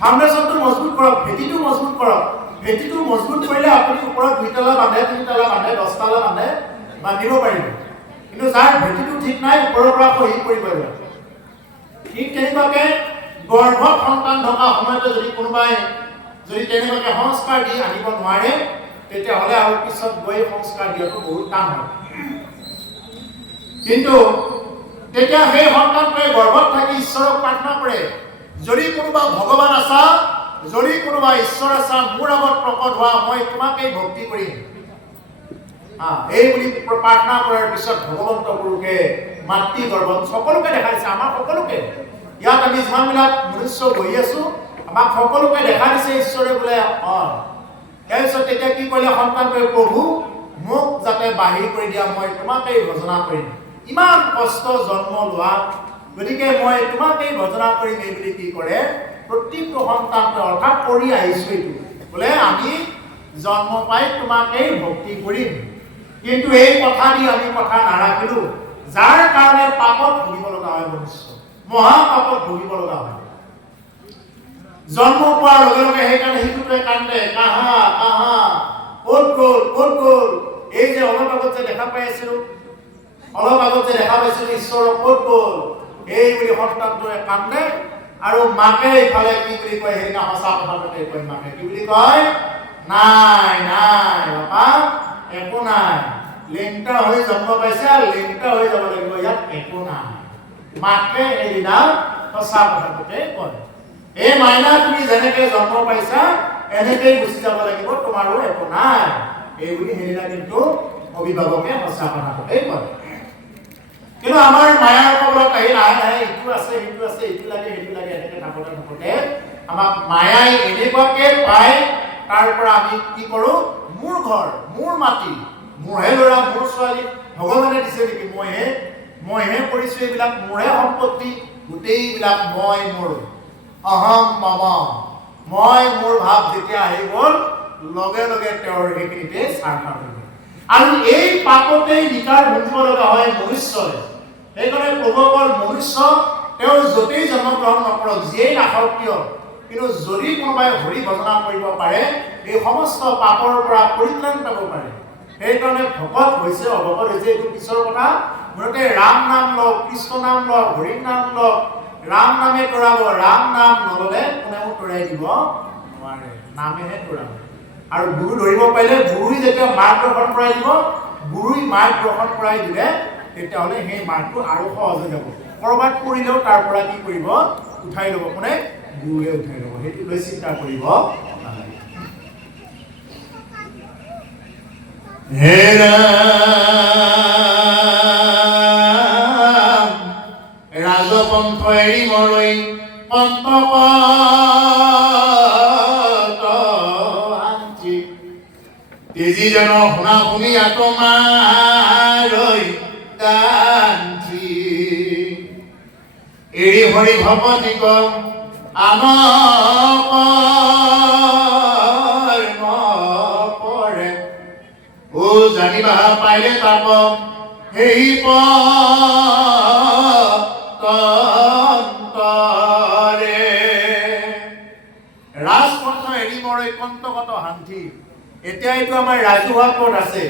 ফাউণ্ডেশ্যনটো মজবুত কৰক, ভেটিটো মজবুত কৰক। ভেটিটো মজবুত কৰিলে আপুনি ওপৰত 2 তলা বান্ধে, 3 তলা বান্ধে, 10 তলা বান্ধে, বান্ধিব পাৰিব। কিন্তু যাৰ ভেটিটো ঠিক নাই, ওপৰৰ পৰা খহি পৰিব লাগিব। ঠিক তেনেকুৱাকে গৰ্ভত সন্তান থকা সময়তে যদি কোনোবাই যদি তেনেকুৱাকে সংস্কাৰ দি আনিব নোৱাৰে, তেতিয়াহ'লে আৰু পিছত গৈ সংস্কাৰ দিয়াটো বহুত টান হয়। কিন্তু তেতিয়া সেই সন্তানটোৱে গৰ্ভত থাকি ঈশ্বৰক প্ৰাৰ্থনা কৰে, যদি কোনোবা ভগৱান আছা, যদি কোনোবা ঈশ্বৰ আছা, মোৰ আগত প্ৰকট হোৱা, মই তোমাকেই ভক্তি কৰিম। এই বুলি প্ৰাৰ্থনা কৰাৰ পিছত ভগৱন্ত গুৰুকে মাতৃ গৰ্ভত সকলোকে দেখা দিছে, আমাৰ সকলোকে। ইয়াত আমি যিমানবিলাক মনুষ্য বহি আছো, আমাক সকলোকে দেখা দিছে ঈশ্বৰে বোলে। তাৰপিছত তেতিয়া কি কৰিলে সন্তানটোৱে? প্ৰভু মোক যাতে বাহিৰ কৰি দিয়া, মই তোমাকেই ভজনা কৰিম। ইমান কষ্ট জন্ম লোৱা, গতিকে মই তোমাকেই ভজনা কৰিম এই বুলি কি কৰে? প্ৰত্যেকটো সন্তানটোৱে অৰ্থাৎ কৰি আহিছো এইটো বোলে আমি জন্ম পাই তোমাকেই ভক্তি কৰিম। কিন্তু এই কথা দি আমি কথা নাৰাখিলো, যাৰ কাৰণে পাপত ভুগিব লগা হয়। মনুষ্য মহাপাপত ভুগিব লগা হয়। জন্ম পোৱাৰ লগে লগে সেইকাৰণে শিশুটোৱে কান্দে, কাহা কাহা, ক'ত গ'ল ক'ত গ'ল? এই যে অলপ আগত যে দেখা পাইছিলো ঈশ্বৰক ক'ত গ'ল? এই বুলি সন্তানটোৱে কান্দে। আৰু মাকে ইফালে কি বুলি কয়? সেইদিনা সঁচা কথাটোকে কয়। মাকে কি বুলি কয়? নাই নাই বাপা, একো নাই, লেংটা হৈ জন্ম পাইছে, লেংটা হৈ যাব লাগিব, ইয়াত একো নাই। মাকে সেইদিনা সঁচা কথাটোকে কয়, এই মাইনা তুমি যেনেকে জন্ম পাইছা এনেকেই গুচি যাব লাগিব, তোমাৰো একো নাই। এই বুলি সেইদিনা কিন্তু অভিভাৱকে সঁচা কথাটোকে কয়। কিন্তু আমাৰ মায়াৰ কবলত আহি লাহে লাহে ইটো আছে সিটো আছে, ইটো লাগে সেইটো লাগে, এনেকে থাকোঁতে থাকোঁতে আমাক মায়াই এনেকুৱাকে পায়, তাৰ পৰা আমি কি কৰো? মোৰ ঘৰ, মোৰ মাটি, মোৰহে ল'ৰা, মোৰ ছোৱালী, ভগৱানে দিছে নেকি? মইহে কৰিছো, এইবিলাক মোৰহে সম্পত্তি, গোটেইবিলাক মই মোৰ। অহম মম, মই মোৰ ভাৱ যেতিয়া আহি গ'ল লগে লগে তেওঁৰ সেইখিনিতে চাৰখাৰ হৈ গ'ল। আৰু এই পাপতেই নিকাৰ ভুগিব লগা হয় মনুষ্যই। সেইকাৰণে প্ৰভুসকল মনুষ্য তেওঁৰ য'তেই জন্মগ্ৰহণ নকৰক, যিয়েই নাখাওক কিয়, কিন্তু যদি কোনোবাই হৰি ভজনা কৰিব পাৰে এই সমস্ত পাপৰ পৰা পৰিত্ৰাণ পাব পাৰে। সেইকাৰণে ভকত হৈছে অভকত হৈছে এইটো পিছৰ কথা। মুঠতে ৰাম নাম লওক, কৃষ্ণ নাম লওক, হৰি নাম লওক, ৰাম নামে তৰাব। ৰাম নাম নল'লে কোনেও তৰাই দিব নোৱাৰে, নামেহে তৰাব। আৰু গুৰু ধৰিব পাৰিলে গুৰুই যেতিয়া মাৰ্গদৰ্শন কৰাই দিব, গুৰুই মাৰ্গদৰ্শন কৰাই দিলে তেতিয়াহ'লে সেই মাৰ্গটো আৰু সহজ হৈ যাব। ক'ৰবাত পৰিলেও তাৰ পৰা কি কৰিব, উঠাই ল'ব। কোনে? গুৰুৱে উঠাই ল'ব। সেইটো লৈ চিন্তা কৰিব নালাগে। হে ৰাম ৰাজপন্থ এৰি মৰৈ পন্তপত আঞ্চি তেজি জন শুনা শুনি আত্মাৰৈ কাঞ্চি এৰি হৰি ভৱতিক পৰে ও জানিবা পাইলে তাপ সেই পন্তৰে ৰাজপথ এৰি মৰৈ কন্তকত শান্তি। এতিয়া এইটো আমাৰ ৰাজহুৱা পথ আছে।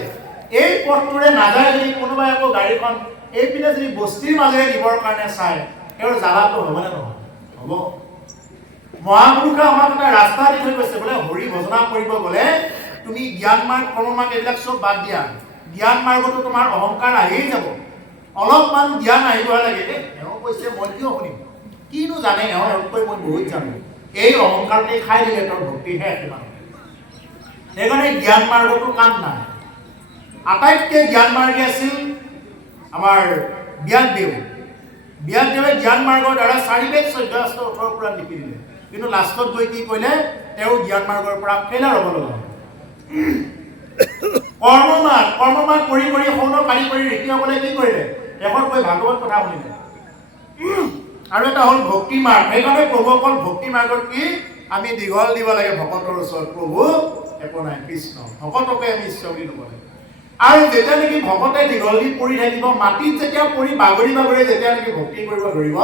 এই পথটোৰে নাযায় যদি কোনোবাই আকৌ গাড়ীখন এইপিনে যদি বস্তিৰ মাজেৰে নিবৰ কাৰণে চায়, তেওঁৰ জ্বালাটো হ'বনে নহয়? হ'ব। মহাপুৰুষে আমাক এটা ৰাস্তা দি থৈ গৈছে, বোলে হৰি ভজনা কৰিব গ'লে তুমি জ্ঞান মাৰ্গ কৰ্ম মাৰ্গ এইবিলাক চব বাদ দিয়া। জ্ঞান মাৰ্গতো তোমাৰ অহংকাৰ আহিয়েই যাব। অলপমান জ্ঞান আহিব লাগে। এওঁ কৈছে মই কিয় শুনিম, কিনো জানে এওঁতকৈ মই বহুত জানো। এই অহংকাৰতে খাই দিলে তেওঁৰ ভক্তিহে একেবাৰে। সেইকাৰণে জ্ঞান মাৰ্গটো কাম নাই। আটাইতকৈ জ্ঞান মাৰ্গী আছিল আমাৰ ব্যাসদেৱ। ব্যাসদেৱে জ্ঞান মাৰ্গৰ দ্বাৰা 4 বেদ 14 শাস্ত্ৰ 18 পুৰাণ লিখি দিলে। কিন্তু লাষ্টত গৈ কি কৰিলে, তেওঁ জ্ঞান মাৰ্গৰ পৰা ফেইলাৰ হ'ব লগা হ'ল। কৰ্মমাৰ্গ কৰি কৰি সৌন কালি কৰি ঋষিসকলে কি কৰিলে, শেষত গৈ ভাগৱত কথা শুনিলে। আৰু এটা হ'ল ভক্তি মাৰ্গ। সেইকাৰণে প্ৰভুসকল ভক্তি মাৰ্গত কি আমি দীঘল দিব লাগে ভকতৰ ওচৰত, প্ৰভু একো নাই কৃষ্ণ, ভকতকে আমি ঈশ্বৰ বুলি ল'ব লাগে। আৰু যেতিয়া নেকি ভকতে দীঘল দি পৰি থাকিব, মাটিত যেতিয়া পৰি বাগৰি বাগৰি যেতিয়া নেকি ভক্তি কৰিব ধৰিব,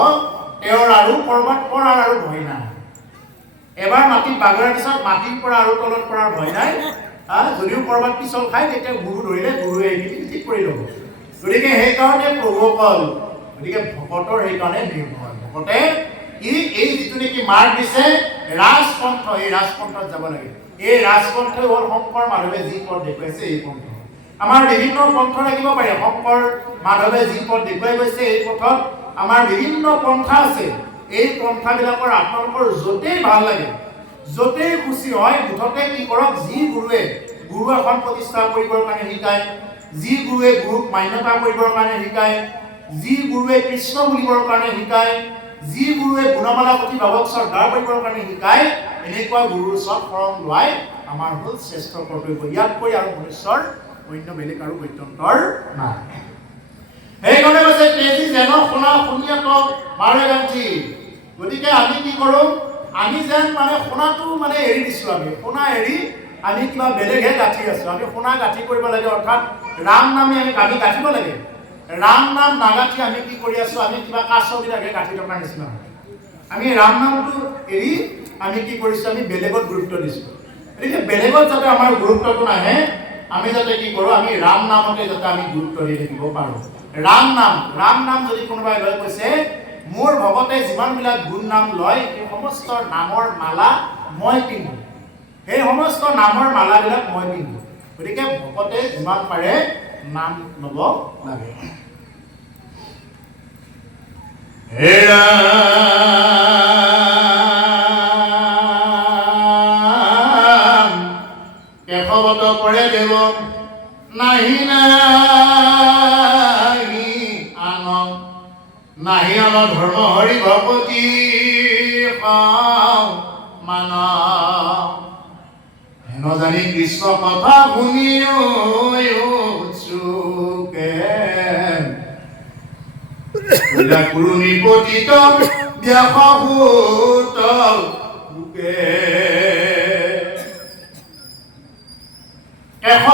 তেওঁৰ আৰু ক'ৰবাত পৰাৰ আৰু ভয় নাই। এবাৰ মাটিত বাগৰাৰ পিছত মাটিৰ পৰা আৰু তলত পৰাৰ ভয় নাই। যদিও ক'ৰবাত পিছল খায় তেতিয়া গুৰু ধৰিলে গুৰুৱে এইখিনি ঠিক কৰি ল'ব। গতিকে সেইকাৰণে প্ৰভুসকল, গতিকে ভকতৰ সেইকাৰণে নিৰ্ভৰ। ভকতে এই যিটো নেকি মাৰ্গ দিছে ৰাজপন্থ, এই ৰাজপন্থত যাব লাগে। এই ৰাজপন্থই হ'ল শংকৰ মাধৱে যি পথ দেখুৱাইছে এই পন্থ। আমাৰ বিভিন্ন পন্থ লাগিব পাৰে। শংকৰ মাধৱে যি পথ দেখুৱাই গৈছে এই পথত আমাৰ বিভিন্ন পন্থা আছে। এই পন্থাবিলাকৰ আপোনালোকৰ য'তেই ভাল লাগে, য'তেই খুচি হয়, মুঠতে কি কৰক, যি গুৰুৱে গুৰু আসন প্ৰতিষ্ঠা কৰিবৰ কাৰণে শিকায়, যি গুৰুৱে গুৰুক মান্যতা কৰিবৰ কাৰণে শিকায়, যি গুৰুৱে কৃষ্ণ বুলিবৰ কাৰণে শিকায়, যি গুৰুৱে গুণমালা পুথি ভাৱক শ্ৰদ্ধা কৰিবৰ কাৰণে শিকায়, এনেকুৱা গুৰুৰ ওচৰত শৰণ লোৱাই আমাৰ হ'ল শ্ৰেষ্ঠ কৰ্তব্য। ইয়াতকৈ আৰু মনুষ্যৰ অন্য বেলেগ আৰু গত্যন্তৰ নাই। সেইকাৰণে কৈছে তেজি যেন শুনা শুনিয়াত মাৰে গান্ধী। গতিকে আমি কি কৰোঁ, আমি যেন মানে শুনাটো মানে এৰি দিছোঁ। আমি শুনা এৰি আমি কিবা বেলেগহে গাঁঠি আছোঁ। আমি শুনা গাঁঠি কৰিব লাগে, অৰ্থাৎ ৰাম নামে আমি গাঁঠিব লাগে। ৰাম নাম নাগাঠি আমি কি কৰি আছোঁ, আমি কিবা কাছবিলাকে গাঁঠি থকাৰ নিচিনা। আমি ৰাম নামটো এৰি আমি কি কৰিছোঁ, আমি বেলেগত গুৰুত্ব দিছোঁ। গতিকে বেলেগত যাতে আমাৰ গুৰুত্বটো নাহে, আমি যাতে কি কৰোঁ, আমি ৰাম নামতে যাতে আমি গুৰুত্ব দি থাকিব পাৰোঁ। ৰাম নাম যদি কোনোবাই লৈ কৈছে, মোৰ ভকতে যিমানবিলাক গুণ নাম লয় সেই সমস্ত নামৰ মালা মই পিন্ধো, সেই সমস্ত নামৰ মালাবিলাক মই পিন্ধো। গতিকে ভকতে যিমান পাৰে নাম ল'ব লাগে। হে ৰাম কেশৱত পৰে দেৱ নাহি আন ধৰ্ম হৰি ভকতি মান হেন জানি কৃষ্ণ কথা শুনি গুৰু নিপতিত ব্যাসভূত লোকে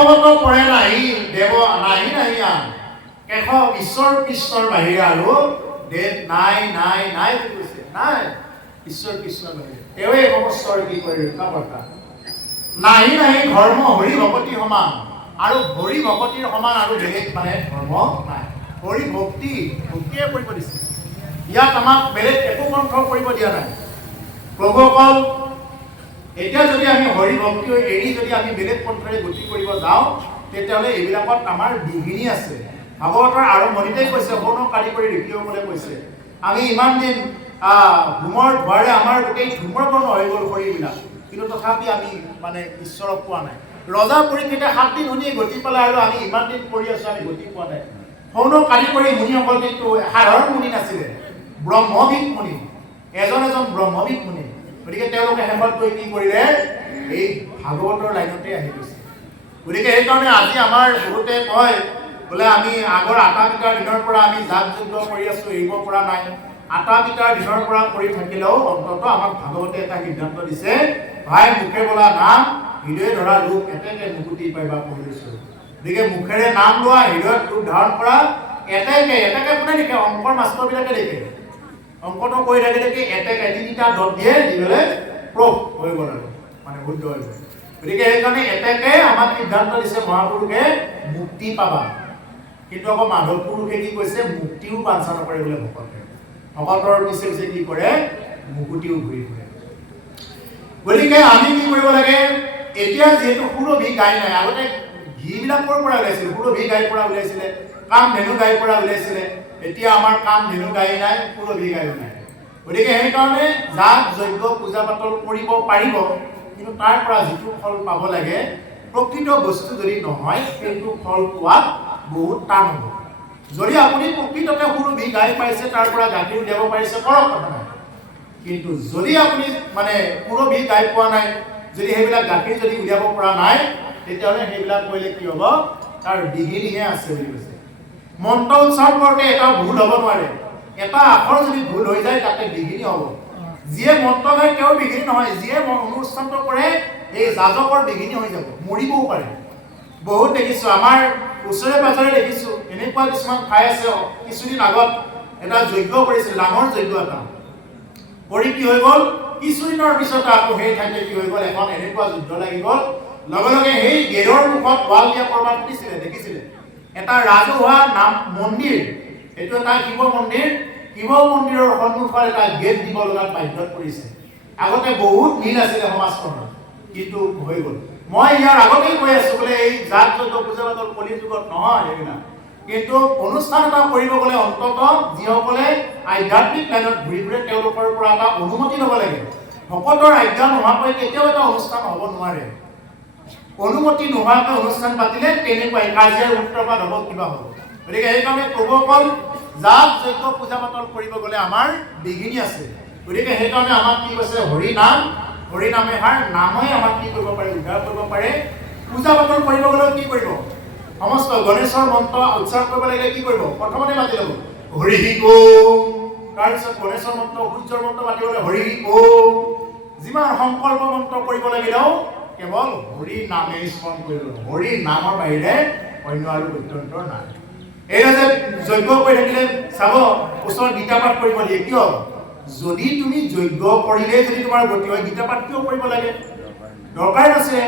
দেৱত পৰে নাহি দেৱ নাহি নাহি আন কেশ ঈশ্বৰ কৃষ্ণৰ বাহিৰে আৰু দেৱ নাই নাই নাই কৈছে নাই ঈশ্বৰ কৃষ্ণৰ বাহিৰে তেওঁৱে সমস্তৰ কি কৰি ৰক্ষাকৰ্তা নাহি নাহি ধৰ্ম হৰি ভকতি সমান আৰু হৰি ভকতিৰ সমান আৰু বেলেগ মানে ধৰ্ম নাই হৰি ভক্তিয়ে কৰিব দিছে ইয়াত আমাক বেলেগ একো কণ্ঠ কৰিব দিয়া নাই প্ৰভুসকল এতিয়া যদি আমি হৰি ভক্তি এৰি যদি আমি বেলেগ পন্থাৰে গতি কৰিব যাওঁ তেতিয়াহ'লে এইবিলাকত আমাৰ বিঘিনি আছে ভাগৱতৰ আৰম্ভণিতে কৈছে সৌন কাৰি কৰি ঋষিসকলে কৈছে আমি ইমান দিন ধূমৰ ধোৱাৰে আমাৰ গোটেই ধূম্ৰবৰ্ণ হৈ গ'ল শৰীৰবিলাক কিন্তু তথাপি আমি মানে ঈশ্বৰক পোৱা নাই ৰজা পৰীক্ষিতে 7 দিন শুনি গতি পালে আৰু আমি ইমান দিন কৰি আছো আমি গতি পোৱা নাই সৌন কাৰি কৰি মুনিসকল কিন্তু সাধাৰণ মুনি নাছিলে ব্ৰহ্মবিদ মুনি এজন ব্ৰহ্মবিদ মুনি গতিকে তেওঁলোকে শেষত গৈ কি কৰিলে এই ভাগৱতৰ লাইনতে আহি গৈছে গতিকে সেইকাৰণে আজি আমাৰ বহুতে কয় বোলে আমি আগৰ আটা পিতাৰ দিনৰ পৰা আমি যাগ যজ্ঞ কৰি আছো এৰিব পৰা নাই আটা পিতাৰ দিনৰ পৰা কৰি থাকিলেও অন্তত আমাক ভাগৱতে এটা সিদ্ধান্ত দিছে ভাই মুখে বোলা নাম হৃদয়ে ধৰা ৰূপ এতেকে মুকুতি পাইবা পঢ়িছো গতিকে মুখেৰে নাম লোৱা হৃদয়ত ৰূপ ধাৰণ কৰা এতেকে কোনে লিখে অংকৰ মাষ্টৰবিলাকে লিখে অংকটো কৈ থাকিলে কি এতেকে তিনিটা দত দিয়ে দিলে প্ৰুফ হৈ গ'ল আৰু মানে শুদ্ধ হৈ গ'ল গতিকে সেইকাৰণে এতেকে আমাক সিদ্ধান্ত দিছে মহাপুৰুষে মুক্তি পাবা কিন্তু আকৌ মাধৱ পুৰুষে কি কৈছে মুক্তিও বাঞ্ছা নকৰে বোলে ভকতৰ পিছে পিছে কি কৰে মুকুতিও ঘূৰি ফুৰে গতিকে আমি কি কৰিব লাগে এতিয়া যিহেতু সুৰভি গাই নাই আগতে ঘিবিলাকৰ পৰা ওলাইছিলে সুৰভি গাইৰ পৰা ওলাইছিলে কাম ধেনু গাইৰ পৰা ওলাইছিলে এতিয়া আমাৰ কাম ধেনু গাই নাই সুৰভি গায়ো নাই গতিকে সেইকাৰণে যাগ যজ্ঞ পূজা পাতল কৰিব পাৰিব কিন্তু তাৰ পৰা যিটো ফল পাব লাগে প্ৰকৃত বস্তু যদি নহয় সেইটো ফল পোৱাত বহুত টান হ'ব যদি আপুনি প্ৰকৃততে সুৰভি গাই পাইছে তাৰ পৰা গাখীৰ উলিয়াব পাৰিছে কৰক কথা নাই কিন্তু যদি আপুনি মানে সুৰভি গাই পোৱা নাই যদি সেইবিলাক গাখীৰ যদি উলিয়াব পৰা নাই তেতিয়াহ'লে সেইবিলাক কৰিলে কি হ'ব তাৰ বিঘিনিহে আছে বুলি কৈছে মন্ত্ৰ উচ্চাৰণ কৰোঁতে এটা ভুল হ'ব নোৱাৰে এটা আখৰ যদি ভুল হৈ যায় তাতে বিঘিনি হ'ব যিয়ে মন্ত্ৰ গায় তেওঁৰ বিঘিনি নহয় যিয়ে অনুষ্ঠানটো কৰে এই যাজকৰ বিঘিনি হৈ যাব মৰিবও পাৰে বহুত দেখিছো আমাৰ ওচৰে পাজৰে দেখিছো এনেকুৱা কিছুমান ঠাই আছে কিছুদিন আগত এটা যজ্ঞ কৰিছিল ডাঙৰ যজ্ঞ এটা কৰি কি হৈ গ'ল কিছুদিনৰ পিছত আকৌ সেই ঠাইতে কি হৈ গ'ল এখন এনেকুৱা যুদ্ধ লাগি গ'ল লগে লগে সেই গেৰৰ মুখত ৱাল দিয়া কৰবাত দিছিলে দেখিছিলে এটা ৰাজহুৱা নাম মন্দিৰ এইটো এটা শিৱ মন্দিৰৰ সন্মুখত এটা গেট দিব লগাত বাধ্যত পৰিছে আগতে বহুত মিল আছিলে সমাজখনৰ কিন্তু হৈ গ'ল মই ইয়াৰ আগতেই কৈ আছো বোলে এই জাত যজ্ঞ পূজা পাতল কলি যুগত নহয় এইবিলাক কিন্তু অনুষ্ঠান এটা কৰিব গ'লে অন্তত যিসকলে আধ্যাত্মিক লাইনত ঘূৰি ফুৰে তেওঁলোকৰ পৰা এটা অনুমতি ল'ব লাগে ভকতৰ আজ্ঞা নোহোৱাকৈ কেতিয়াও এটা অনুষ্ঠান হ'ব নোৱাৰে অনুমতি নোহোৱাকৈ অনুষ্ঠান পাতিলে তেনেকুৱাই কাজিয়াৰ সূত্ৰপাত হ'ব কিবা হ'ব গতিকে সেইকাৰণে প্ৰভুসকল জাগ যজ্ঞ পূজা পাতল কৰিব গ'লে আমাৰ বিঘিনি আছে গতিকে সেইকাৰণে আমাক কি কৈছে হৰি নামে নামে আমাক কি কৰিব পাৰে উদ্ধাৰ কৰিব পাৰে পূজা পাতল কৰিব গ'লেও কি কৰিব সমস্ত গণেশৰ মন্ত্ৰ উচ্চাৰণ কৰিব লাগিলে কি কৰিব প্ৰথমতে মাতি ল'ব হৰি ওম তাৰপিছত গণেশৰ মন্ত্ৰ সূৰ্যৰ মন্ত্ৰ মাতিবলৈ হৰি ওম যিমান সংকল্প মন্ত্ৰ কৰিব লাগিলেও কেৱল হৰি নামে স্মৰণ কৰিব হৰি নামৰ বাহিৰে অন্য আৰু গত্যন্তৰ নাই এই যে যজ্ঞ কৰি থাকিলে চাব ওচৰত গীতা পাঠ কৰিব দিয়ে কিয় যদি তুমি যজ্ঞ কৰিলে যদি তোমাৰ গতি হয় গীতা পাঠ কিয় কৰিব লাগে দৰকাৰ আছে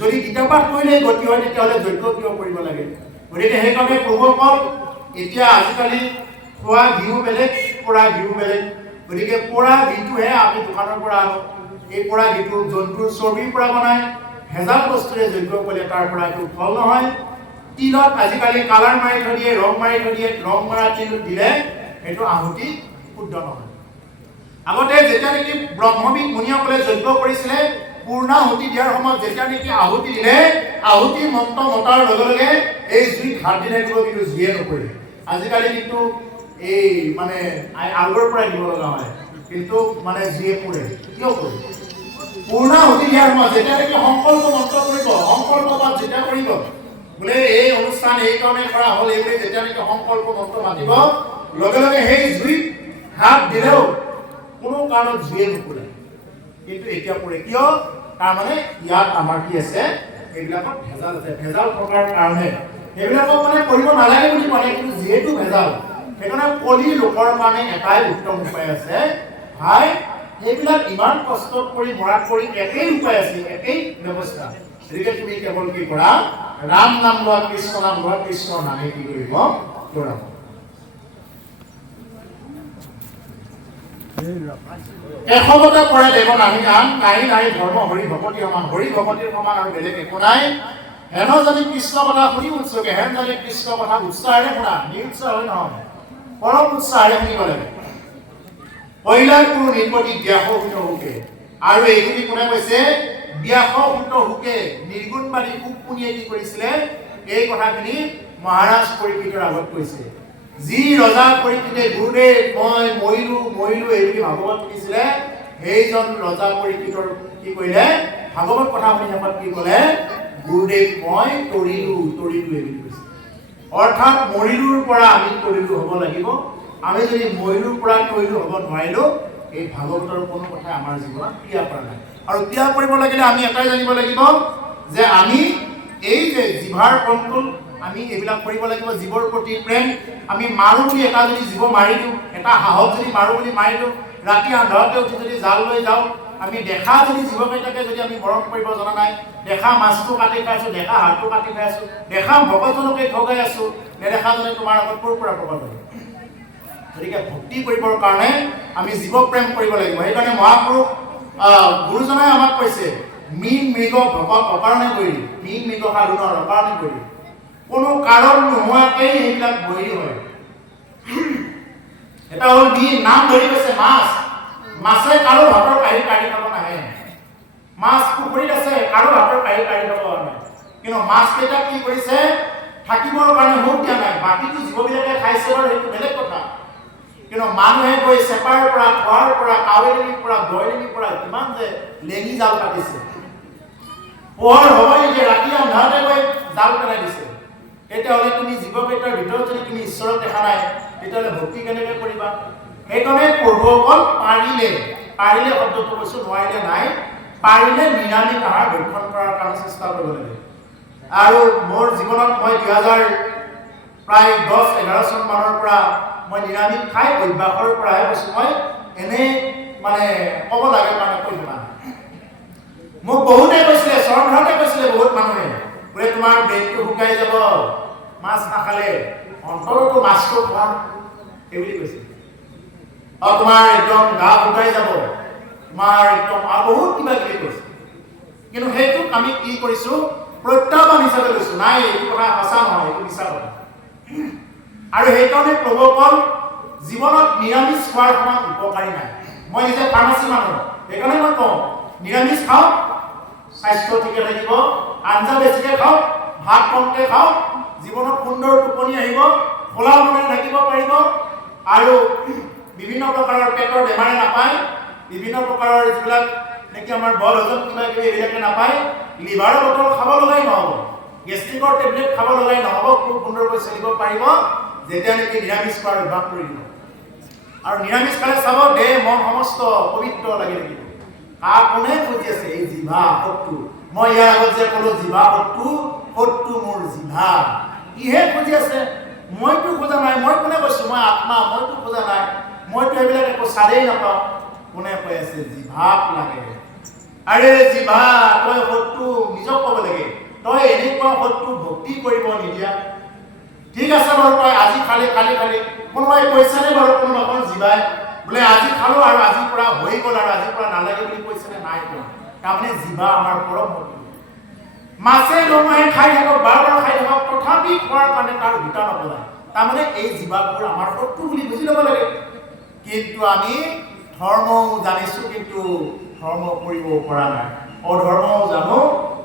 যদি গীতা পাঠ কৰিলে গতি হয় তেতিয়াহ'লে যজ্ঞ কিয় কৰিব লাগে গতিকে সেইকাৰণে প্ৰভুসকল এতিয়া আজিকালি খোৱা ঘিউ বেলেগ পোৰা ঘিউ বেলেগ গতিকে পোৰা ঘিউটোহে আমি দোকানৰ পৰা আনো এই পোৰা ঘিউটো জন্তুৰ চৰ্বিৰ পৰা বনায় ভেজাল বস্তুৰে যজ্ঞ কৰিলে তাৰ পৰা একো ফল নহয় তিলত আজিকালি কালাৰ মাৰি থৈ দিয়ে ৰং মাৰি থৈ দিয়ে ৰং মৰা তিল দিলে সেইটো আহুতি শুদ্ধ নহয় আগতে যেতিয়া নেকি ব্ৰহ্মবিদ মুনিসকলে যজ্ঞ কৰিছিলে পূৰ্ণাহুতি দিয়াৰ সময়ত যেতিয়া নেকি আহুতি দিলে আহুতি মন্ত্ৰ মতাৰ লগে লগে এই জুইত হাত দি থাকিব কিন্তু জুইয়ে নপৰে আজিকালি কিন্তু এই মানে আগৰ পৰাই দিব লগা হয় কিন্তু মানে জুইয়ে পৰে কিয় পৰে পূৰ্ণাহুতি দিয়াৰ সময়ত যেতিয়া নেকি সংকল্প মন্ত্ৰ কৰিব সংকল্প পাঠ যেতিয়া কৰিব বোলে এই অনুষ্ঠান এই কাৰণে কৰা হ'ল এইবুলি যেতিয়া নেকি সংকল্প মন্ত্ৰ মাতিব লগে লগে সেই জুইত হাত দিলেও কোনো কাৰণত জুইয়ে নপৰে কিন্তু এতিয়া পৰে কিয় তাৰমানে ইয়াত আমাৰ কি আছে এইবিলাকত ভেজাল আছে, ভেজাল থকাৰ কাৰণে সেইবিলাকক মানে কৰিব নালাগে বুলি ক'লে, কিন্তু যিহেতু ভেজাল সেইকাৰণে কলি লোকৰ কাৰণে এটাই উত্তম উপায় আছে, ভাই সেইবিলাক ইমান কষ্ট কৰি মৰাত কৰি একেই উপায় আছে, একেই ব্যৱস্থা। গতিকে তুমি কেৱল কি কৰা, ৰাম নাম লোৱা, কৃষ্ণ নাম লোৱা, কৃষ্ণ নামে কি কৰিব দৌৰাব। এশবতে পৰে দেৱ নাহি আন, নাহি নাহি ধৰ্ম হৰি ভকতি সমান, হৰি ভকতিৰ সমান আৰু বেলেগ একো নাই। হেন জানি কৃষ্ণ কথা শুনি উৎসুকে, হেন জানি কৃষ্ণ কথা উৎসাহেৰে শুনা, নিৰুৎসাহ হৈ নহয়, পৰম উৎসাহেৰে শুনিব লাগে। পহিলাৰ কোনো নিৰ্পতি ব্যাসসূত হুকে, আৰু এইখিনি কোনে কৈছে, ব্যাসসূত হুকে নিৰ্গুণবাদী কুকপুনিয়ে কি কৰিছিলে, এই কথাখিনি মহাৰাজ পৰীক্ষিতৰ আগত কৈছে। যি ৰজা পৰীক্ষিতে গুৰুদেৱ মই মৰিলো মৰিলো এইবুলি ভাগৱত শুনিছিলে, সেইজন ৰজা পৰীক্ষিতৰ কি কৰিলে, ভাগৱত কথা শুনি শেষত কি ক'লে, গুৰুদেৱ মই তৰিলো তৰিলো এইবুলি কৈছে। অৰ্থাৎ মৰিলোৰ পৰা আমি তৰিলো হ'ব লাগিব। আমি যদি মৰিলোৰ পৰা তৰিলো হ'ব নোৱাৰিলো, এই ভাগৱতৰ কোনো কথাই আমাৰ জীৱনত ক্ৰিয়া কৰা নাই। আৰু ক্ৰিয়া কৰিব লাগিলে আমি এটাই জানিব লাগিব যে আমি এই যে জিভাৰ কণ্ট্ৰল, আমি এইবিলাক কৰিব লাগিব। জীৱৰ প্ৰতি প্ৰেম, আমি মাৰো বুলি এটা যদি জীৱ মাৰি দিওঁ, এটা হাঁহক যদি মাৰো বুলি মাৰি দিওঁ, ৰাতি আন্ধাৰতে উঠি যদি জাল লৈ যাওঁ, আমি দেখা যদি জীৱকেইটাকে যদি আমি মৰম কৰিব জনা নাই, দেখা মাছটো কাটি খাইছোঁ, দেখা হাড়টো কাটি খাইছোঁ, দেখা ভকতজনকে ঠগাই আছোঁ, নেদেখাজনে তোমাৰ আগত ক'ৰ পৰা প্ৰকট হ'ব। গতিকে ভক্তি কৰিবৰ কাৰণে আমি জীৱ প্ৰেম কৰিব লাগিব। সেইকাৰণে মহাপুৰুষ গুৰুজনাই আমাক কৈছে, মীন মৃগ ভকত অকাৰণে বৈৰী, মীন মৃগ সাধুনৰ অকাৰণে বৈৰী। কোনো কাৰণ নোহোৱাকেই সেইবিলাক বৈৰী হয়। এটা হ'ল মীন, নাম ধৰি কৈছে মাছ, মাছে কাৰো ভাতৰ কাঢ়ি কাঢ়ি খাব নাহে। মাছ পুখুৰীত আছে, কাৰো ভাতৰ কাঢ়ি কাঢ়ি খাব নাহে। কিন্তু মাছকেইটা কি কৰিছে, থাকিবৰ কাৰণে মুখ দিয়া নাই। বাকীটো জীৱবিলাকে খাইছে বাৰু, সেইটো বেলেগ কথা। কিন্তু মানুহে গৈ চেপাৰ পৰা, খোৱাৰ পৰা, কাৱৈলিৰ পৰা, গৰলিৰ পৰা কিমান যে লেঙি জাল পাতিছে। পোহৰ হ'ব নিদিয়ে, ৰাতি আন্ধাৰতে গৈ জাল পেলাই দিছে। তেতিয়াহ'লে তুমি জীৱকেইটাৰ ভিতৰত যদি তুমি ঈশ্বৰক দেখা নাই, তেতিয়াহ'লে ভক্তি কেনেকৈ কৰিবা? সেইকাৰণে প্ৰভুসকল পাৰিলে, পাৰিলে শব্দটো কৈছোঁ, নোৱাৰিলে নাই, পাৰিলে নিৰামিষ আহাৰ ভক্ষণ কৰাৰ কাৰণে চেষ্টা কৰিব লাগে। আৰু মোৰ জীৱনত মই 2000 প্ৰায় 10-11 চন মানৰ পৰা মই নিৰামিষ খাই অভ্যাসৰ পৰাহে কৈছোঁ, মই এনেই মানে ক'ব লাগে কাৰণে কৈ থকা। মোক বহুতে কৈছিলে, চৰকাৰতে কৈছিলে বহুত মানুহে, বোলে তোমাৰ ব্ৰেইনটো শুকাই যাব মাছ নাখালে, অন্তৰতো মাছটো খোৱা, সেইবুলি কৈছে। আৰু তোমাৰ একদম গা শুকাই যাব, তোমাৰ একদম আৰু বহুত কিবা কিবি কৈছে। কিন্তু সেইটোক আমি কি কৰিছোঁ, প্ৰত্যাহ্বান হিচাপে লৈছোঁ, নাই এইটো কথা সঁচা নহয়, এইটো মিছা কথা। আৰু সেইকাৰণে প্ৰভুসকল জীৱনত নিৰামিষ খোৱাৰ সমান উপকাৰী নাই। মই নিজে ফাৰ্মাচী মানুহ, সেইকাৰণে মই কওঁ নিৰামিষ খাওক, স্বাস্থ্য ঠিকে থাকিব, আঞ্জা বেছিকে খাওক, ভাত কমকে খাওক, জীৱনত সুন্দৰ টোপনি আহিব, খোলা মনেৰে থাকিব পাৰিব, আৰু বিভিন্ন প্ৰকাৰৰ পেটৰ বেমাৰে নাপায়, বিভিন্ন প্ৰকাৰৰ যিবিলাক নেকি আমাৰ বল হজম কিবা কিবি এইবিলাকে নাপায়, লিভাৰৰ বটল খাব লগাই নহ'ব, গেষ্ট্ৰিকৰ টেবলেট খাব লগাই নহ'ব, খুব সুন্দৰকৈ চলিব পাৰিব যেতিয়া নেকি নিৰামিষ খোৱাৰ অভ্যাস কৰি দিব। আৰু নিৰামিষ খালে চাব দেহ মন সমস্ত পবিত্ৰ লাগি থাকিব। কোনে খুজি আছে এই জিভা শত্ৰু? মই ইয়াৰ আগত যে ক'লো জিভা শত্ৰু, শত্ৰু মোৰ জিভা, ইহে খুজি আছে। মইতো খোজা নাই, মই কোনে কৈছোঁ, মই আত্মা, মইতো খোজা নাই, মইতো সেইবিলাক একো চালেই নাপাওঁ। কোনে কৈ আছে জিভাক লাগে। আৰে জিভা, তই শত্ৰু নিজক ক'ব লাগে, তই এনেকুৱা শত্ৰু ভক্তি কৰিব নিদিয়া। ঠিক আছে বাৰু, তই আজি খালি কালি খালি, কোনোবাই কৈছেনে বাৰু কোনোবা জিভাই বোলে আজি খালো আৰু আজিৰ পৰা হৈ গ'ল আৰু আজিৰ পৰা নালাগে বুলি কৈছেনে? নাই কোৱা। তাৰমানে জিভা আমাৰ পৰম শত্ৰু। মাছে নমহে খাই থাকক, বাৰ বাৰ খাই থাকক, তথাপি খোৱাৰ কাৰণে তাৰ গোটা নপলায়। তাৰমানে এই জিভাবোৰ আমাৰ শত্ৰু বুলি বুজি ল'ব লাগে। কিন্তু আমি ধৰ্মও জানিছোঁ, কিন্তু ধৰ্ম কৰিব পৰা নাই। অধৰ্মও জানো,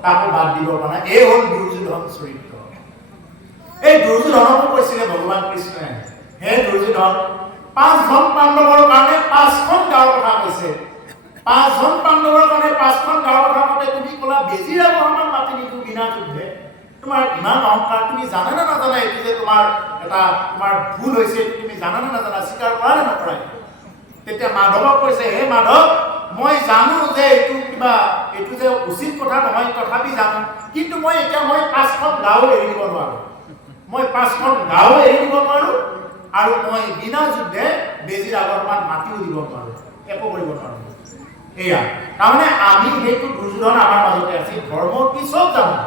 তাকো বাদ দিব পৰা নাই। এই হ'ল দুৰ্যোধন চৰিত্ৰ। এই দুৰ্যোধনকো কৈছিলে ভগৱান কৃষ্ণই, হে দুৰ্যোধন, 5জন পাণ্ডৱৰ কাৰণে 5খন গাঁৱৰ কথা কৈছে। 5জন পাণ্ডৱৰ কাৰণে 5খন গাঁৱৰ কথা কওঁতে তুমি ক'লা বেজিৰ আগমন মাতি নিদিওঁ বিনা যুদ্ধে। তোমাৰ ইমান অহংকাৰ, তুমি জানা নে নাজানা এইটো যে তোমাৰ এটা তোমাৰ ভুল হৈছে, তুমি জানা নে নাজানা, স্বীকাৰ কৰা নে নকৰা? তেতিয়া মাধৱক কৈছে, হে মাধৱ, মই জানো যে এইটো যে উচিত কথা নহয়, তথাপি জানো, কিন্তু মই 5খন গাঁও এৰি দিব নোৱাৰো। মই 5খন গাঁও এৰি দিব নোৱাৰো আৰু মই বিনা যুদ্ধে বেজীৰ আগৰমান মাটিও দিব নোৱাৰো, একো কৰিব নোৱাৰো। এয়া তাৰমানে আমি সেইটো দুৰ্যোধন আমাৰ মাজতে আছে। ধৰ্ম কি চব জানো।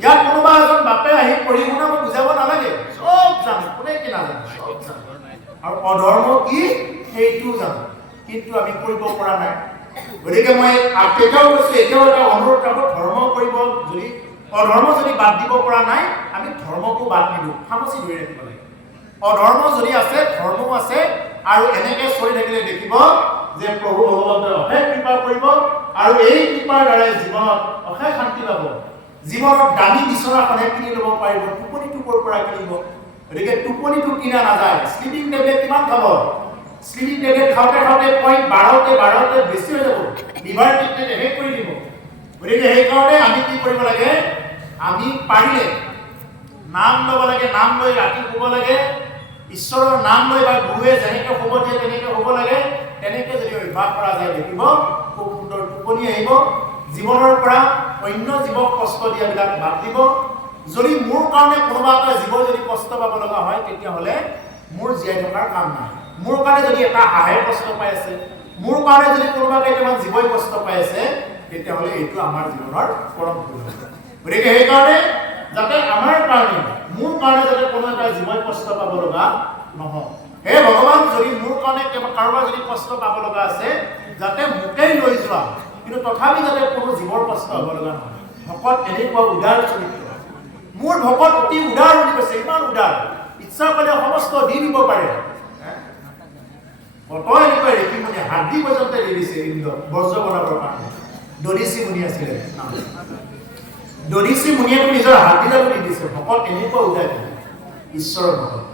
ইয়াত কোনোবা এজন বাপে আহি পঢ়ি শুনা মই বুজাব নালাগে, চব জানো, কোনে কি নাজানে, চব জানো। আৰু অধৰ্ম কি সেইটোও জানো, কিন্তু আমি কৰিব পৰা নাই। গতিকে মই কেতিয়াও কৈছো, এতিয়াও এটা অনুৰোধ কৰিব, ধৰ্ম কৰিব যদি অধৰ্ম যদি বাদ দিব পৰা নাই, আমি ধৰ্মকো বাদ নিদিওঁ, সামচি ধৰি ৰাখিব লাগে। অধৰ্ম যদি আছে, ধৰ্মও আছে, আৰু এনেকে চলি থাকিলে দেখিব যে প্ৰভু ভগৱন্তই অশেষ কৃপা কৰিব আৰু এই কৃপাৰ দ্বাৰাই জীৱনত অশেষ শান্তি পাব। জীৱনত দামী বিচনাখনে কিনি ল'ব পাৰিব, টোপনিটো ক'ৰ পৰা কিনিব? গতিকে টোপনিটো কিনা নাযায়। স্লিপিং টেবলেট কিমান খাব? স্লিপিং টেবলেট খাওঁতে খাওঁতে পইণ্ট 12তে বেছি হৈ যাব, লিভাৰ ট্ৰিটমেণ্ট শেষ কৰি দিব। গতিকে সেইকাৰণে আমি কি কৰিব লাগে? আমি পাৰিলে নাম ল'ব লাগে, নাম লৈ ৰাতি শুব লাগে, ঈশ্বৰৰ নাম লৈ বা গুৰুৱে যেনেকৈ শুব দিয়ে তেনেকৈ শুব লাগে। তেনেকৈ যদি অভ্যাস কৰা যায় দেখিব খুব সুন্দৰ টোপনি আহিব। জীৱনৰ পৰা অন্য জীৱক কষ্ট দিয়াবিলাক বাদ দিব। যদি মোৰ কাৰণে কোনোবা এটা জীৱ যদি কষ্ট পাব লগা হয়, তেতিয়াহ'লে মোৰ জীয়াই থকাৰ কাম নাই। মোৰ কাৰণে যদি এটা হাঁহে কষ্ট পাই আছে, মোৰ কাৰণে যদি কোনোবা কেইটামান জীৱই কষ্ট পাই আছে, তেতিয়াহ'লে এইটো আমাৰ জীৱনৰ পৰম ভুল। গতিকে সেইকাৰণে যাতে আমাৰ কাৰণে, মোৰ কাৰণে যাতে কোনো এটা জীৱই কষ্ট পাব লগা নহয়। হে ভগৱান, যদি মোৰ কাৰণে কাৰোবাৰ যদি কষ্ট পাব লগা আছে, যাতে মোকেই লৈ যোৱা, কিন্তু তথাপি যাতে কোনো জীৱৰ কষ্ট হ'ব লগা নহয়। ভকত এনেকুৱা উদাৰ চৰিত্ৰ। মোৰ ভকত অতি উদাৰ বুলি কৈছে, ইমান উদাৰ, ইচ্ছা কৰিলে সমস্ত দি দিব পাৰে। কত এনেকুৱা ঋষিমুনি হাতী পৰ্যন্ত দি দিছে ইন্দ্ৰ বজ্ৰ বনাবৰ কাৰণে। দদিচি মুনি আছিলে, দদিচি মুনিয়েতো নিজৰ হাতীডালো দি দিছে। ভকত এনেকুৱা উদাৰ ঈশ্বৰৰ ভকত।